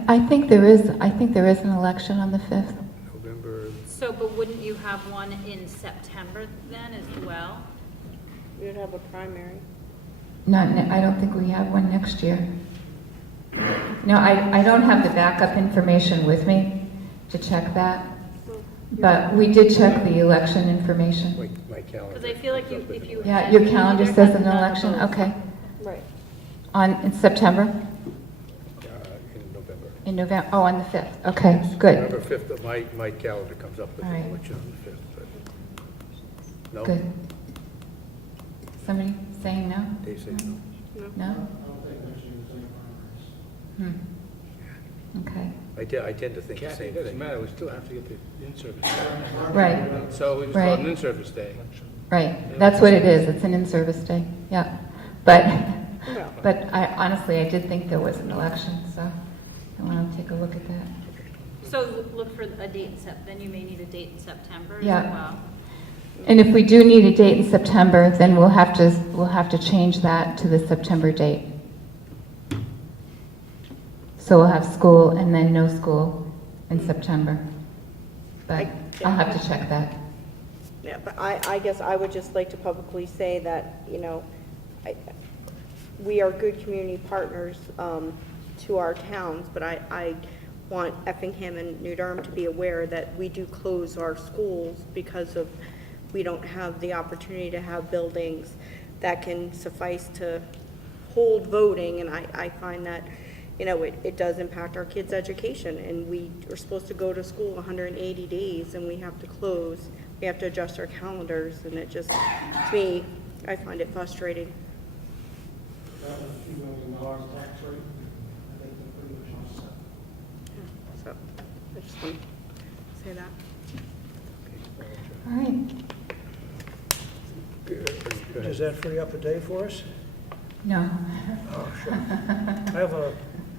I think there is an election on the 5th. November. So, but wouldn't you have one in September then as well? You'd have a primary. I don't think we have one next year. No, I don't have the backup information with me to check that, but we did check the election information. My calendar. Because I feel like if you Yeah, your calendar says an election, okay. Right. In September? In November. In November, on the 5th, okay, good. November 5th, my calendar comes up with All an right. election on the 5th. But no? Good. Somebody saying no? Dave says no. No? Okay. I tend to think the same thing. It doesn't matter, we still have to get the in-service day. Right. So we just call it an in-service day. Right, that's what it is, it's an in-service day, yeah. But I did think there was an election, so I want to take a look at that. So look for a date in September, then you may need a date in September as Yeah. well. And if we do need a date in September, then we'll have to change that to the September date. So we'll have school and then no school in September. But I'll have to check that. Yeah, but I guess I would just like to publicly say that, we are good community partners to our towns, but I want Effingham and New Durham to be aware that we do close our schools because we don't have the opportunity to have buildings that can suffice to hold voting, and I find that it does impact our kids' education, and we are supposed to go to school 180 days, and we have to close. We have to adjust our calendars, and it just, to me, I find it frustrating. So, I just want to say that. All right. Does that free up a day for us? No. Oh, sure.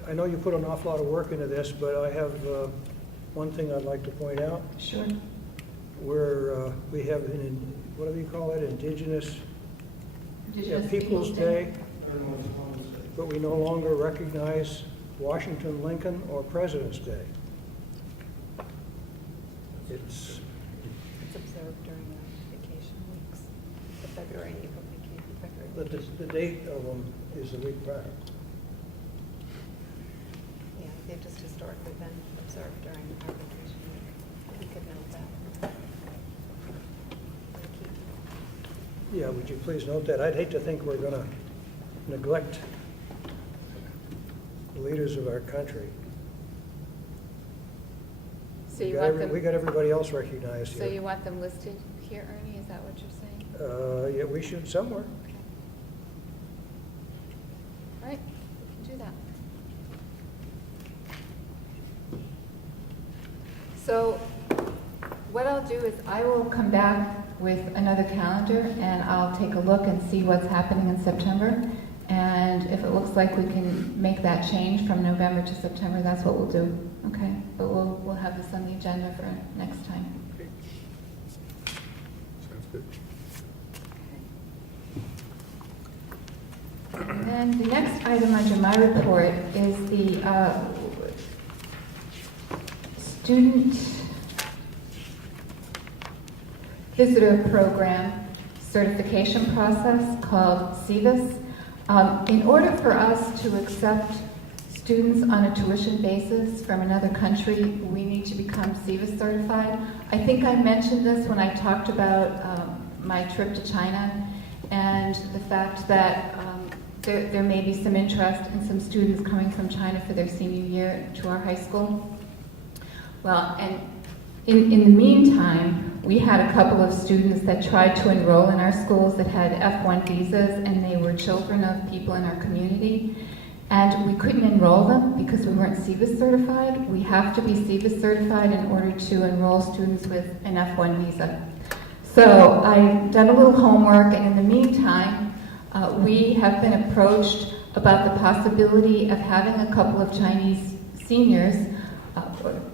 I know you put an awful lot of work into this, but I have one thing I'd like to point out. Sure. We have, what do you call it, Indigenous Indigenous Peoples Day, but we no longer recognize Washington, Lincoln, or President's Day. It's observed during the vacation weeks, the February and April vacation. But the date of them is the week prior. Yeah, they've just historically been observed during our vacation week. You could note that. Yeah, would you please note that? I'd hate to think we're going to neglect the leaders of our country. So We got everybody else recognized So here. you want them listed here, Ernie? Is that what you're saying? Yeah, we should somewhere. All right, we can do that. So what I'll do is I will come back with another calendar and I'll take a look and see what's happening in September. And if it looks like we can make that change from November to September, that's what we'll do. Okay? But we'll have this on the agenda for next time. Sounds good. And then the next item under my report is the student visitor program certification process called CVIS. In order for us to accept students on a tuition basis from another country, we need to become CVIS certified. I think I mentioned this when I talked about my trip to China and the fact that there may be some interest in some students coming from China for their senior year to our high school. Well, and in the meantime, we had a couple of students that tried to enroll in our schools that had F1 visas, and they were children of people in our community. And we couldn't enroll them because we weren't CVIS certified. We have to be CVIS certified in order to enroll students with an F1 visa. So I've done a little homework, and in the meantime, we have been approached about the possibility of having a couple of Chinese seniors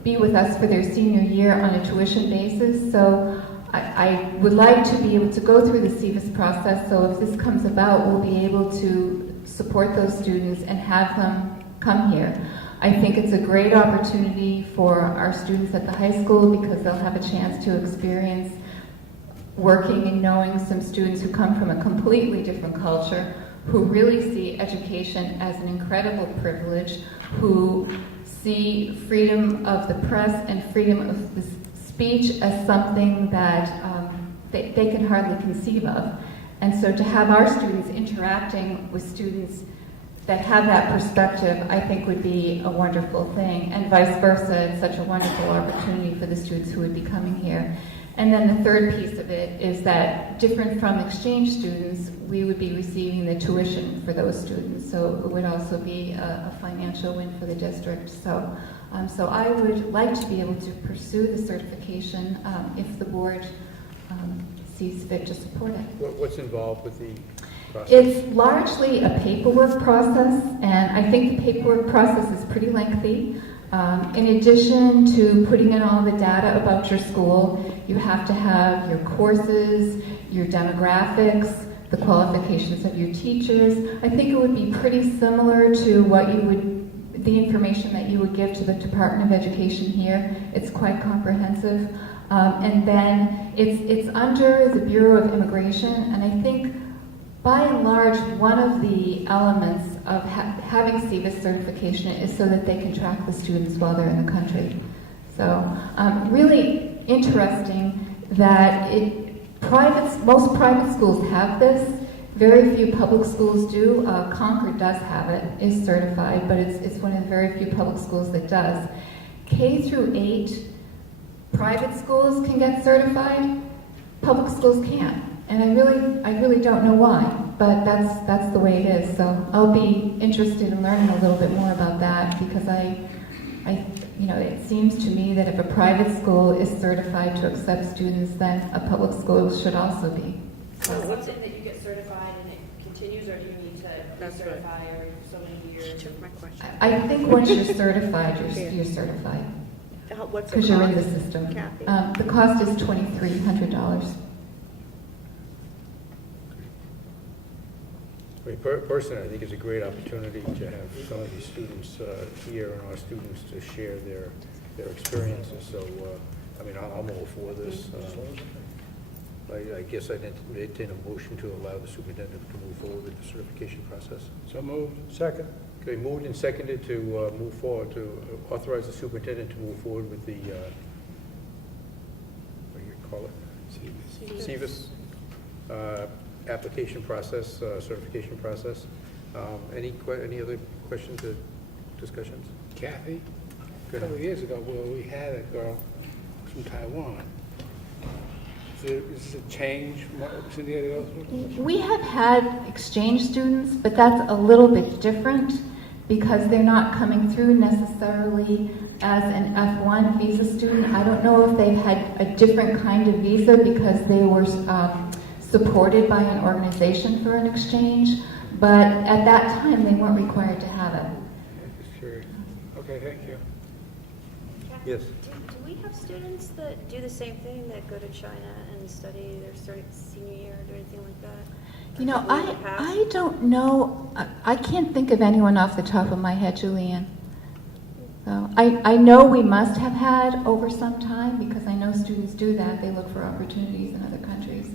be with us for their senior year on a tuition basis. So I would like to be able to go through the CVIS process, so if this comes about, we'll be able to support those students and have them come here. I think it's a great opportunity for our students at the high school because they'll have a chance to experience working and knowing some students who come from a completely different culture, who really see education as an incredible privilege, who see freedom of the press and freedom of the speech as something that they can hardly conceive of. And so to have our students interacting with students that have that perspective, I think would be a wonderful thing, and vice versa. It's such a wonderful opportunity for the students who would be coming here. And then the third piece of it is that, different from exchange students, we would be receiving the tuition for those students. So it would also be a financial win for the district. So I would like to be able to pursue the certification if the board sees fit to support it. What's involved with the process? It's largely a paperwork process, and I think the paperwork process is pretty lengthy. In addition to putting in all the data about your school, you have to have your courses, your demographics, the qualifications of your teachers. I think it would be pretty similar to what you would, the information that you would give to the Department of Education here. It's quite comprehensive. And then it's under the Bureau of Immigration, and I think by and large, one of the elements of having CVIS certification is so that they can track the students while they're in the country. So really interesting that most private schools have this. Very few public schools do. Concord does have it, is certified, but it's one of the very few public schools that does. K through 8, private schools can get certified, public schools can't. And I really don't know why, but that's the way it is. So I'll be interested in learning a little bit more about that, because it seems to me that if a private school is certified to accept students, then a public school should also be. So is it something that you get certified and it continues, or do you need to recertify every so many years? My question. I think once you're certified, you're certified. What's the because you're in the cost, system. Kathy? The cost is $2,300. I mean, personally, I think it's a great opportunity to have some of these students here and our students to share their experiences. So, I mean, I'm all for this. I guess I'd entertain a motion to allow the superintendent to move forward with the certification process. So moved. Second. Okay, moved and seconded to move forward, to authorize the superintendent to move forward with the, what do you call it? CVIS application process, certification process. Any other questions or discussions? Kathy, a couple of years ago, we had a girl from Taiwan. Is this a change from what Cindy goes through? We have had exchange students, but that's a little bit different because they're not coming through necessarily as an F1 visa student. I don't know if they've had a different kind of visa because they were supported by an organization for an exchange, but at that time they weren't required to have it. Sure. Okay, thank you. Yes. Do we have students that do the same thing, that go to China and study their senior year or do anything like that? You know, Have we in the past? I don't know. I can't think of anyone off the top of my head, Julianne. So I know we must have had over some time because I know students do that. They look for opportunities in other countries.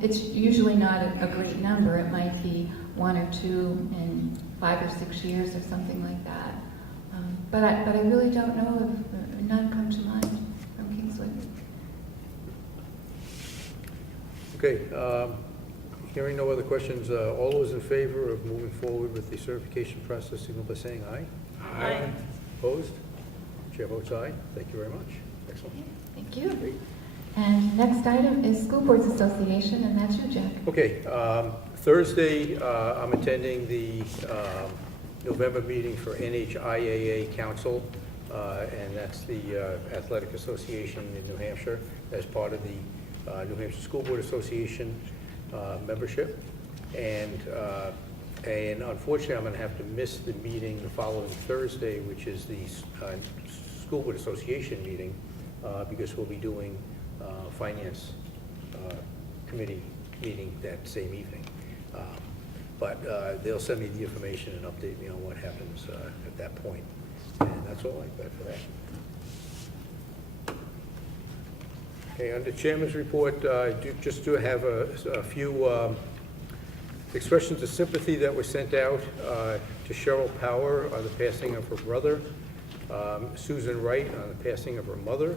It's usually not a great number. It might be 1 or 2 in 5 or 6 years or something like that. But I really don't know if none come to mind from Kingswood. Okay, hearing no other questions, all those in favor of moving forward with the certification process, signal by saying aye. Aye. Opposed? Chair votes aye. Thank you very much. Excellent. Thank you. And next item is School Boards Association, and that's you, Jack. Okay, Thursday, I'm attending the November meeting for NHIAA Council, and that's the Athletic Association in New Hampshire as part of the New Hampshire School Board Association membership. And unfortunately, I'm going to have to miss the meeting the following Thursday, which is the School Board Association meeting, because we'll be doing Finance Committee meeting that same evening. But they'll send me the information and update me on what happens at that point. And that's all I've got for that. Okay, under Chairman's report, I just do have a few expressions of sympathy that were sent out to Cheryl Power on the passing of her brother, Susan Wright on the passing of her mother,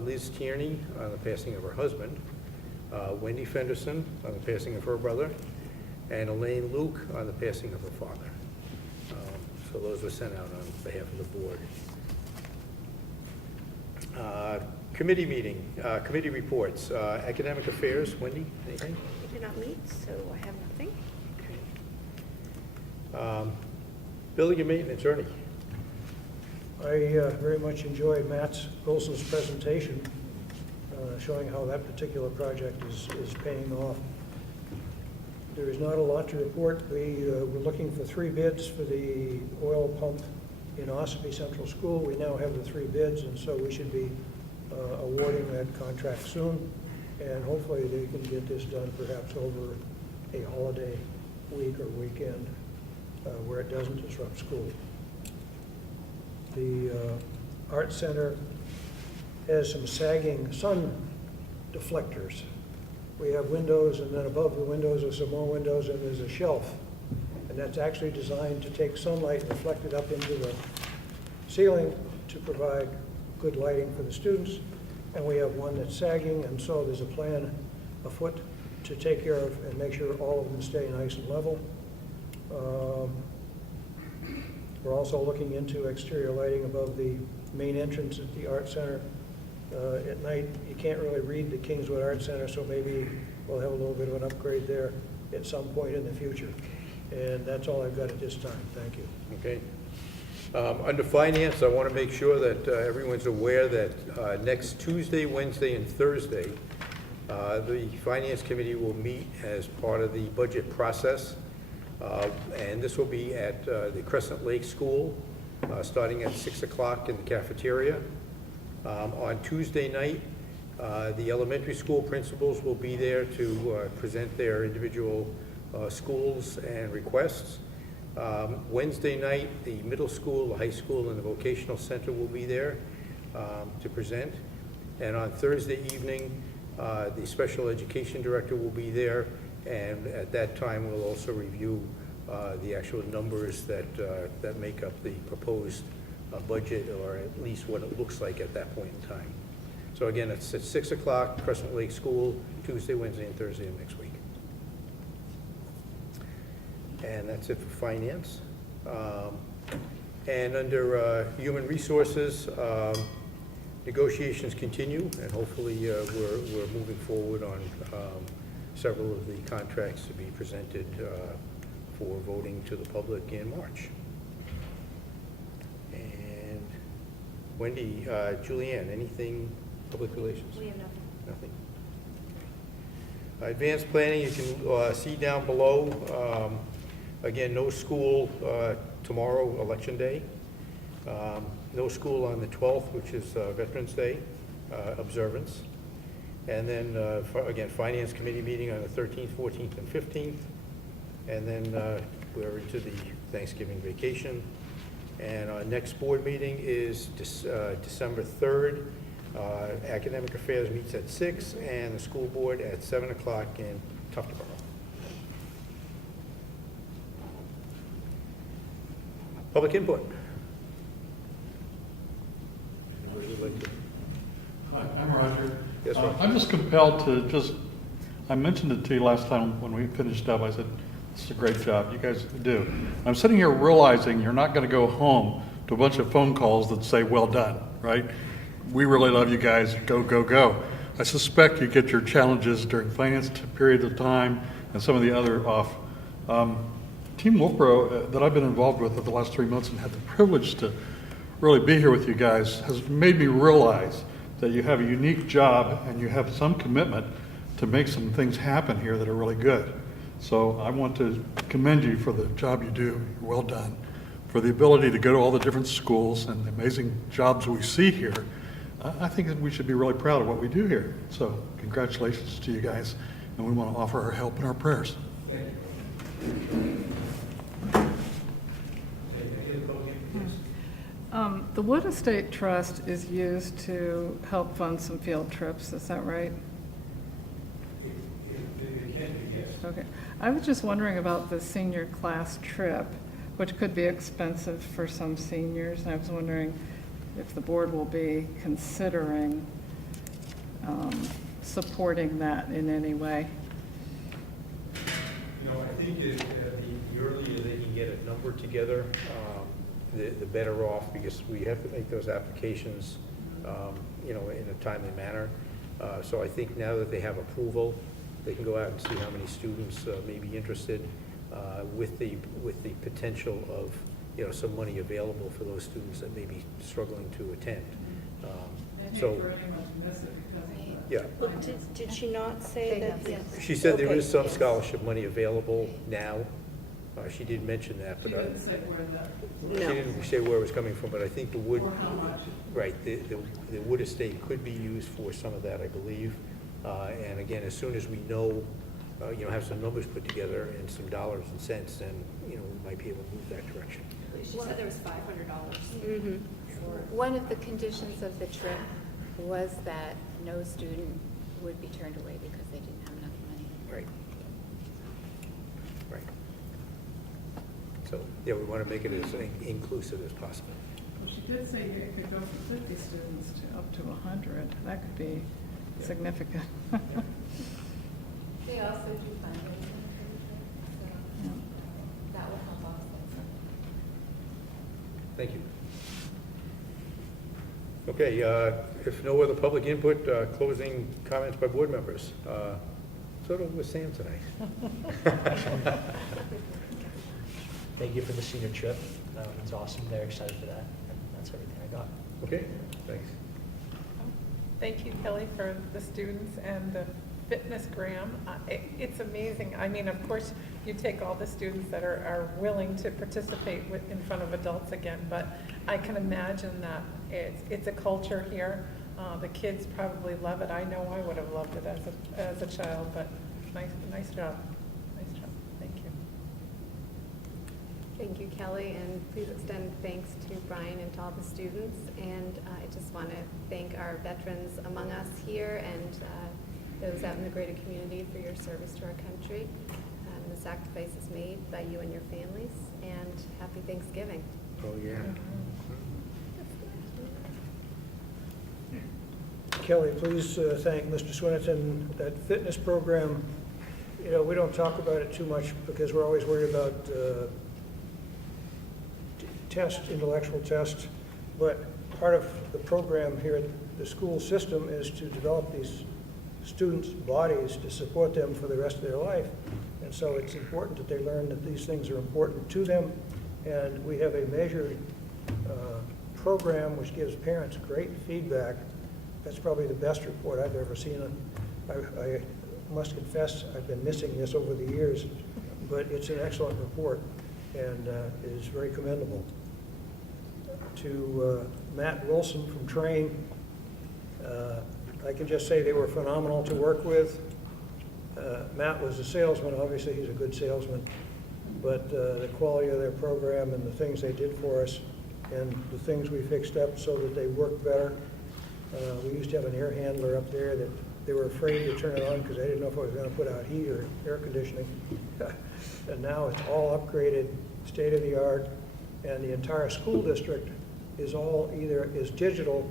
Liz Tierney on the passing of her husband, Wendy Fenderson on the passing of her brother, and Elaine Luke on the passing of her father. So those were sent out on behalf of the board. Committee meeting, committee reports, academic affairs. Wendy, anything? We did not meet, so I have nothing. Building and maintenance, Ernie. I very much enjoyed Matt Olson's presentation, showing how that particular project is paying off. There is not a lot to report. We were looking for 3 bids for the oil pump in Ossipee Central School. We now have the 3 bids, and so we should be awarding that contract soon. And hopefully they can get this done perhaps over a holiday week or weekend where it doesn't disrupt school. The Art Center has some sagging sun deflectors. We have windows, and then above the windows are some more windows, and there's a shelf. And that's actually designed to take sunlight and reflect it up into the ceiling to provide good lighting for the students. And we have one that's sagging, and so there's a plan afoot to take care of and make sure all of them stay nice and level. We're also looking into exterior lighting above the main entrance at the Art Center. At night, you can't really read the Kingswood Art Center, so maybe we'll have a little bit of an upgrade there at some point in the future. And that's all I've got at this time. Thank you. Okay. Under finance, I want to make sure that everyone's aware that next Tuesday, Wednesday, and Thursday, the Finance Committee will meet as part of the budget process. And this will be at the Crescent Lake School, starting at 6 o'clock in the cafeteria. On Tuesday night, the elementary school principals will be there to present their individual schools and requests. Wednesday night, the middle school, the high school, and the vocational center will be there to present. And on Thursday evening, the special education director will be there, and at that time we'll also review the actual numbers that make up the proposed budget, or at least what it looks like at that point in time. So again, it's at 6 o'clock, Crescent Lake School, Tuesday, Wednesday, and Thursday of next week. And that's it for finance. And under human resources, negotiations continue, and hopefully we're moving forward on several of the contracts to be presented for voting to the public in March. And Wendy, Julianne, anything public relations? We have nothing. Nothing. Advanced planning, you can see down below. Again, no school tomorrow, Election Day. No school on the 12th, which is Veterans Day observance. And then, again, Finance Committee meeting on the 13th, 14th, and 15th. And then we're into the Thanksgiving vacation. And our next board meeting is December 3rd. Academic Affairs meets at 6, and the school board at 7 o'clock in Tuftonboro. Public input. Anybody would like to? Hi, I'm Roger. Yes, Roger. I'm just compelled to I mentioned it to you last time when we finished up. I said, this is a great job you guys do. I'm sitting here realizing you're not going to go home to a bunch of phone calls that say, well done, right? We really love you guys, go, go, go. I suspect you get your challenges during finance period of time and some of the other off. Team Wolfboro that I've been involved with for the last 3 months and had the privilege to really be here with you guys has made me realize that you have a unique job and you have some commitment to make some things happen here that are really good. So I want to commend you for the job you do. You're well done. For the ability to go to all the different schools and the amazing jobs we see here. I think that we should be really proud of what we do here. So congratulations to you guys, and we want to offer our help and our prayers. Thank you. The Wood Estate Trust is used to help fund some field trips, is that right? Okay. I was just wondering about the senior class trip, which could be expensive for some seniors, and I was wondering if the board will be considering supporting that in any way. You know, I think the earlier they can get a number together, the better off, because we have to make those applications, you know, in a timely manner. So I think now that they have approval, they can go out and see how many students may be interested, with the potential of, you know, some money available for those students that may be struggling to attend. Yeah. Well, did she not say that? She said there Okay. is some scholarship money available now. She did mention that, but She didn't say where that. she didn't say where it was coming from, but I think the wood, Or how much. right, the wood estate could be used for some of that, I believe. And again, as soon as we know, you know, have some numbers put together and some dollars and cents, then, you know, we might be able to move that direction. She said there was $500. Mm-hmm. One of the conditions of the trip was that no student would be turned away because they didn't have enough money. Right. Right. So, yeah, we want to make it as inclusive as possible. Well, she did say it could go from 50 students to up to 100. That could be significant. They also do fundraising for the trip, so that will help offset some. Thank you. Okay, if no other public input, closing comments by board members. Sort of with Sam tonight. Thank you for the senior trip. It's awesome. Very excited for that. And that's everything I got. Okay, thanks. Thank you, Kelly, for the students and the fitness gram. It's amazing. I mean, of course, you take all the students that are willing to participate in front of adults again, but I can imagine that it's a culture here. The kids probably love it. I know I would have loved it as a child, but nice job. Nice job. Thank you. Thank you, Kelly, and please extend thanks to Brian and to all the students. And I just want to thank our veterans among us here and those out in the greater community for your service to our country and the sacrifices made by you and your families. And happy Thanksgiving. Oh, yeah. Kelly, please thank Mr. Swinnerton. That fitness program, you know, we don't talk about it too much because we're always worried about intellectual tests, but part of the program here at the school system is to develop these students' bodies to support them for the rest of their life. And so it's important that they learn that these things are important to them, and we have a measured program which gives parents great feedback. That's probably the best report I've ever seen. I must confess I've been missing this over the years, but it's an excellent report and is very commendable. To Matt Wilson from Train, I can just say they were phenomenal to work with. Matt was a salesman, obviously he's a good salesman, but the quality of their program and the things they did for us and the things we fixed up so that they worked better. We used to have an air handler up there that they were afraid to turn it on because they didn't know if I was going to put out heat or air conditioning. And now it's all upgraded, state of the art, and the entire school district is all is digital.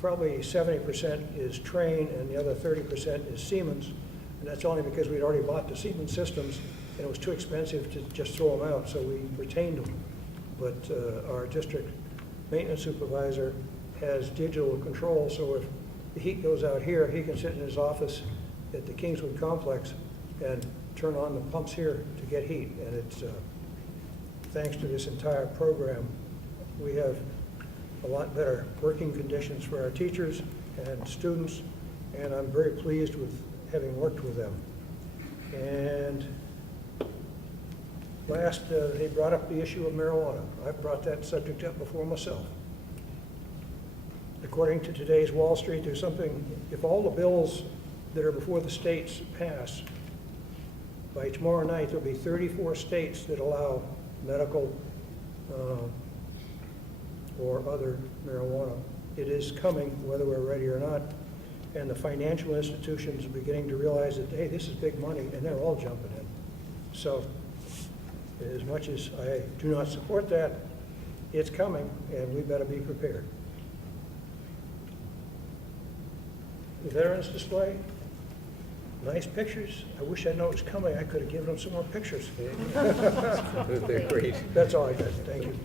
Probably 70% is Train and the other 30% is Siemens. And that's only because we'd already bought the Siemens systems and it was too expensive to just throw them out, so we retained them. But our district maintenance supervisor has digital control, so if the heat goes out here, he can sit in his office at the Kingswood complex and turn on the pumps here to get heat. And it's thanks to this entire program, we have a lot better working conditions for our teachers and students, and I'm very pleased with having worked with them. And last, they brought up the issue of marijuana. I've brought that subject up before myself. According to today's Wall Street, there's something, if all the bills that are before the states pass, by tomorrow night there'll be 34 states that allow medical or other marijuana. It is coming, whether we're ready or not, and the financial institutions are beginning to realize that, hey, this is big money, and they're all jumping in. So, as much as I do not support that, it's coming, and we better be prepared. The Veterans Display, nice pictures. I wish I'd known it was coming. I could have given them some more pictures. They're great. That's all I got. Thank you.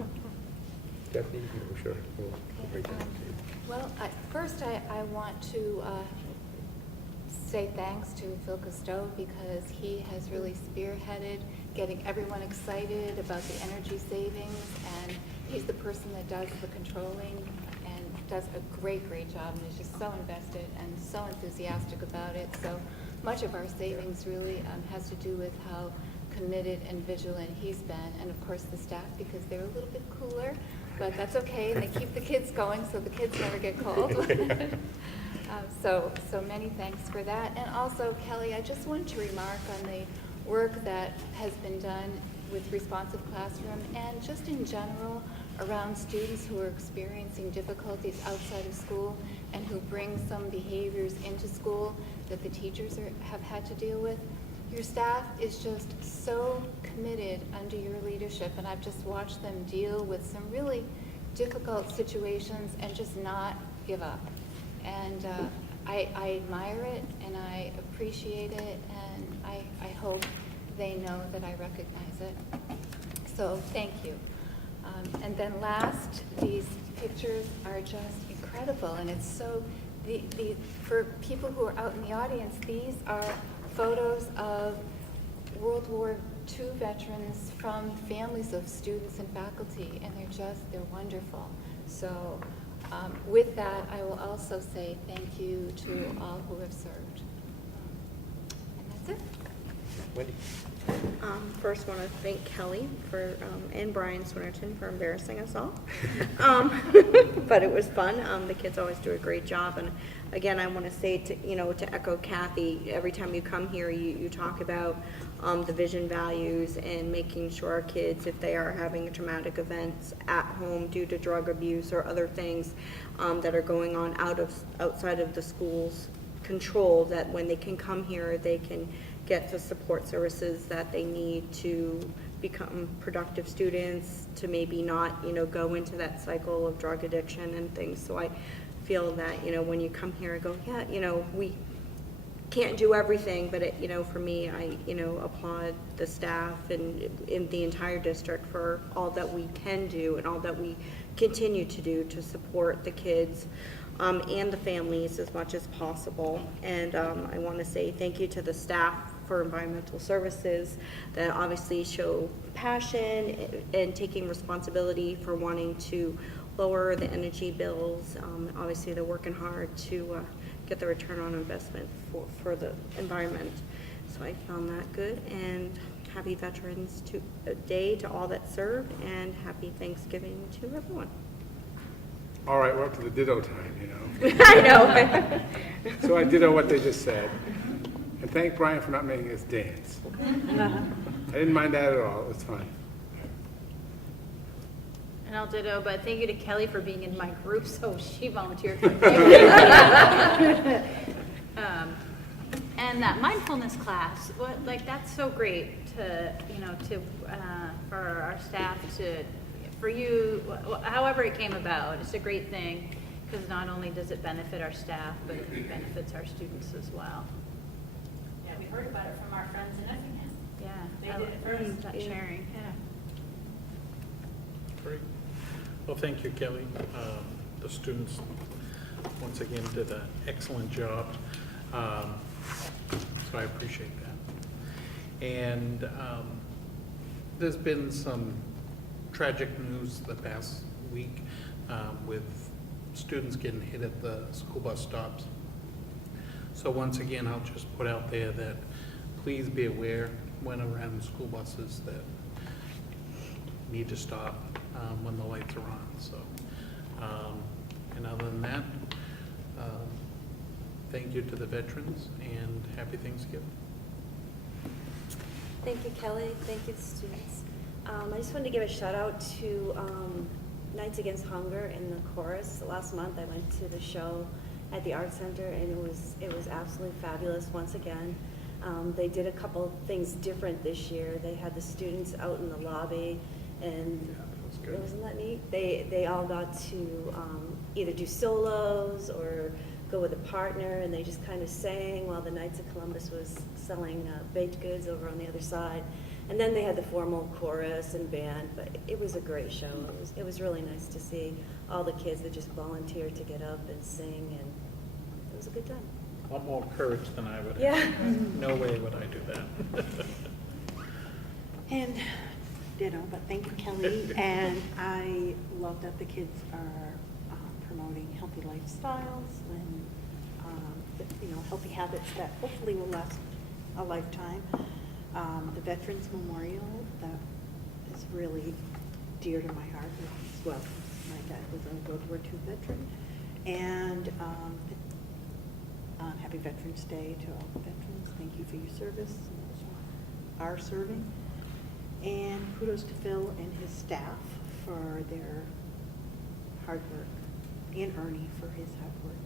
Deputy, sure. Well, first I want to say thanks to Phil Cousteau because he has really spearheaded getting everyone excited about the energy savings, and he's the person that does the controlling and does a great job, and is just so invested and so enthusiastic about it. So much of our savings really has to do with how committed and vigilant he's been, and of course the staff, because they're a little bit cooler, but that's okay. They keep the kids going so the kids never get cold. So many thanks for that. And also, Kelly, I just wanted to remark on the work that has been done with Responsive Classroom and just in general around students who are experiencing difficulties outside of school and who bring some behaviors into school that the teachers have had to deal with. Your staff is just so committed under your leadership, and I've just watched them deal with some really difficult situations and just not give up. And I admire it, and I appreciate it, and I hope they know that I recognize it. So thank you. And then last, these pictures are just incredible, and it's so, for people who are out in the audience, these are photos of World War II veterans from families of students and faculty, and they're wonderful. So with that, I will also say thank you to all who have served. And that's it. Wendy. First, want to thank Kelly for and Brian Swinnerton for embarrassing us all. But it was fun. The kids always do a great job. And again, I want to say to echo Kathy, every time you come here, you talk about the vision values and making sure our kids, if they are having traumatic events at home due to drug abuse or other things that are going on outside of the school's control, that when they can come here, they can get the support services that they need to become productive students, to maybe not, go into that cycle of drug addiction and things. So I feel that, when you come here, I go, yeah, we can't do everything, but for me, I, applaud the staff and in the entire district for all that we can do and all that we continue to do to support the kids and the families as much as possible. And I want to say thank you to the staff for environmental services that obviously show passion and taking responsibility for wanting to lower the energy bills. Obviously, they're working hard to get the return on investment for the environment. So I found that good, and happy Veterans Day to all that served, and happy Thanksgiving to everyone. All right, we're up to the ditto time, you know. I know. So I ditto what they just said. And thank Brian for not making us dance. I didn't mind that at all. It was fun. And I'll ditto, but thank you to Kelly for being in my group, so she volunteered. And that mindfulness class, that's so great to, for our staff for you, however it came about. It's a great thing, because not only does it benefit our staff, but it benefits our students as well. Yeah, we heard about it from our friends in Effingham. Yeah. They did it first. That sharing, yeah. Great. Well, thank you, Kelly. The students, once again, did an excellent job. So I appreciate that. And there's been some tragic news the past week with students getting hit at the school bus stops. So once again, I'll just put out there that please be aware when around school buses that need to stop when the lights are on. So, and other than that, thank you to the veterans and happy Thanksgiving. Thank you, Kelly. Thank you, the students. I just wanted to give a shout out to Nights Against Hunger in the chorus. Last month I went to the show at the Art Center, and it was absolutely fabulous once again. They did a couple things different this year. They had the students out in the lobby, and wasn't that neat? They all got to either do solos or go with a partner, and they just kind of sang while the Knights of Columbus was selling baked goods over on the other side. And then they had the formal chorus and band, but it was a great show. It was really nice to see all the kids that just volunteered to get up and sing, and it was a good time. A lot more courage than I would have. Yeah. No way would I do that. And ditto, but thank you, Kelly. And I love that the kids are promoting healthy lifestyles and healthy habits that hopefully will last a lifetime. The Veterans Memorial, that is really dear to my heart as well. My dad was a World War II veteran. And happy Veterans Day to all the veterans. Thank you for your service, and those who are serving. And kudos to Phil and his staff for their hard work, and Ernie for his hard work.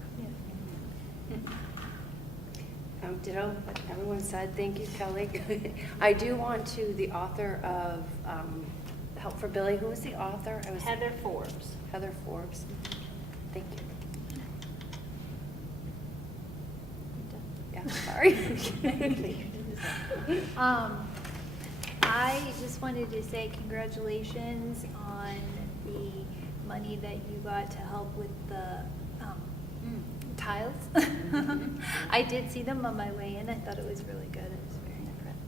Ditto what everyone said. Thank you, Kelly. I do want to, the author of Help for Billy, who was the author? Heather Forbes. Heather Forbes. Thank you. Yeah, sorry. I just wanted to say congratulations on the money that you got to help with the tiles. I did see them on my way in. I thought it was really good. I was very impressed.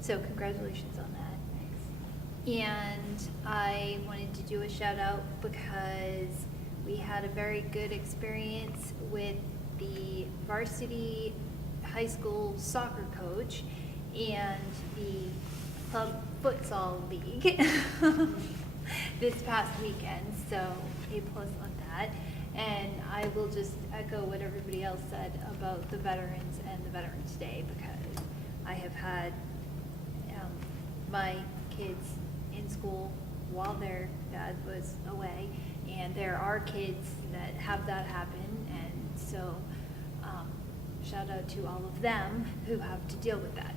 So congratulations on that. And I wanted to do a shout out because we had a very good experience with the varsity high school soccer coach and the club futsal league this past weekend. So A+ on that. And I will just echo what everybody else said about the veterans and the Veterans Day, because I have had my kids in school while their dad was away, and there are kids that have that happen, and so shout out to all of them who have to deal with that.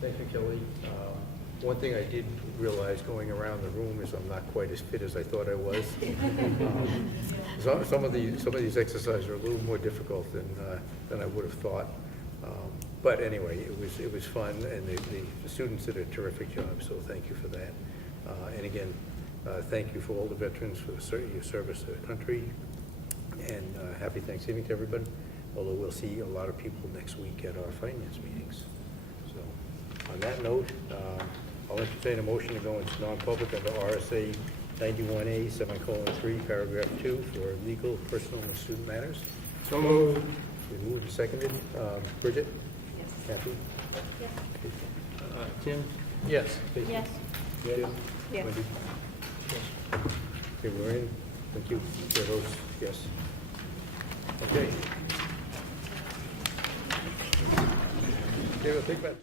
Thank you, Kelly. One thing I did realize going around the room is I'm not quite as fit as I thought I was. Some of these exercises are a little more difficult than I would have thought. But anyway, it was fun, and the students did a terrific job. So thank you for that. And again, thank you for all the veterans for your service to the country. And happy Thanksgiving to everybody. although we'll see a lot of people next week at our finance meetings. So, on that note, I'll entertain a motion to go into non-public under RSA 91A, semicolon 3, paragraph 2, for legal, personal, and student matters. So moved. We moved and seconded. Bridget? Yes. Kathy? Yes. Tim? Yes. Stacy? Yes. Yes. Yes. Wendy? Okay, we're in. Thank you. Chair votes yes. Okay. Okay, we'll take that.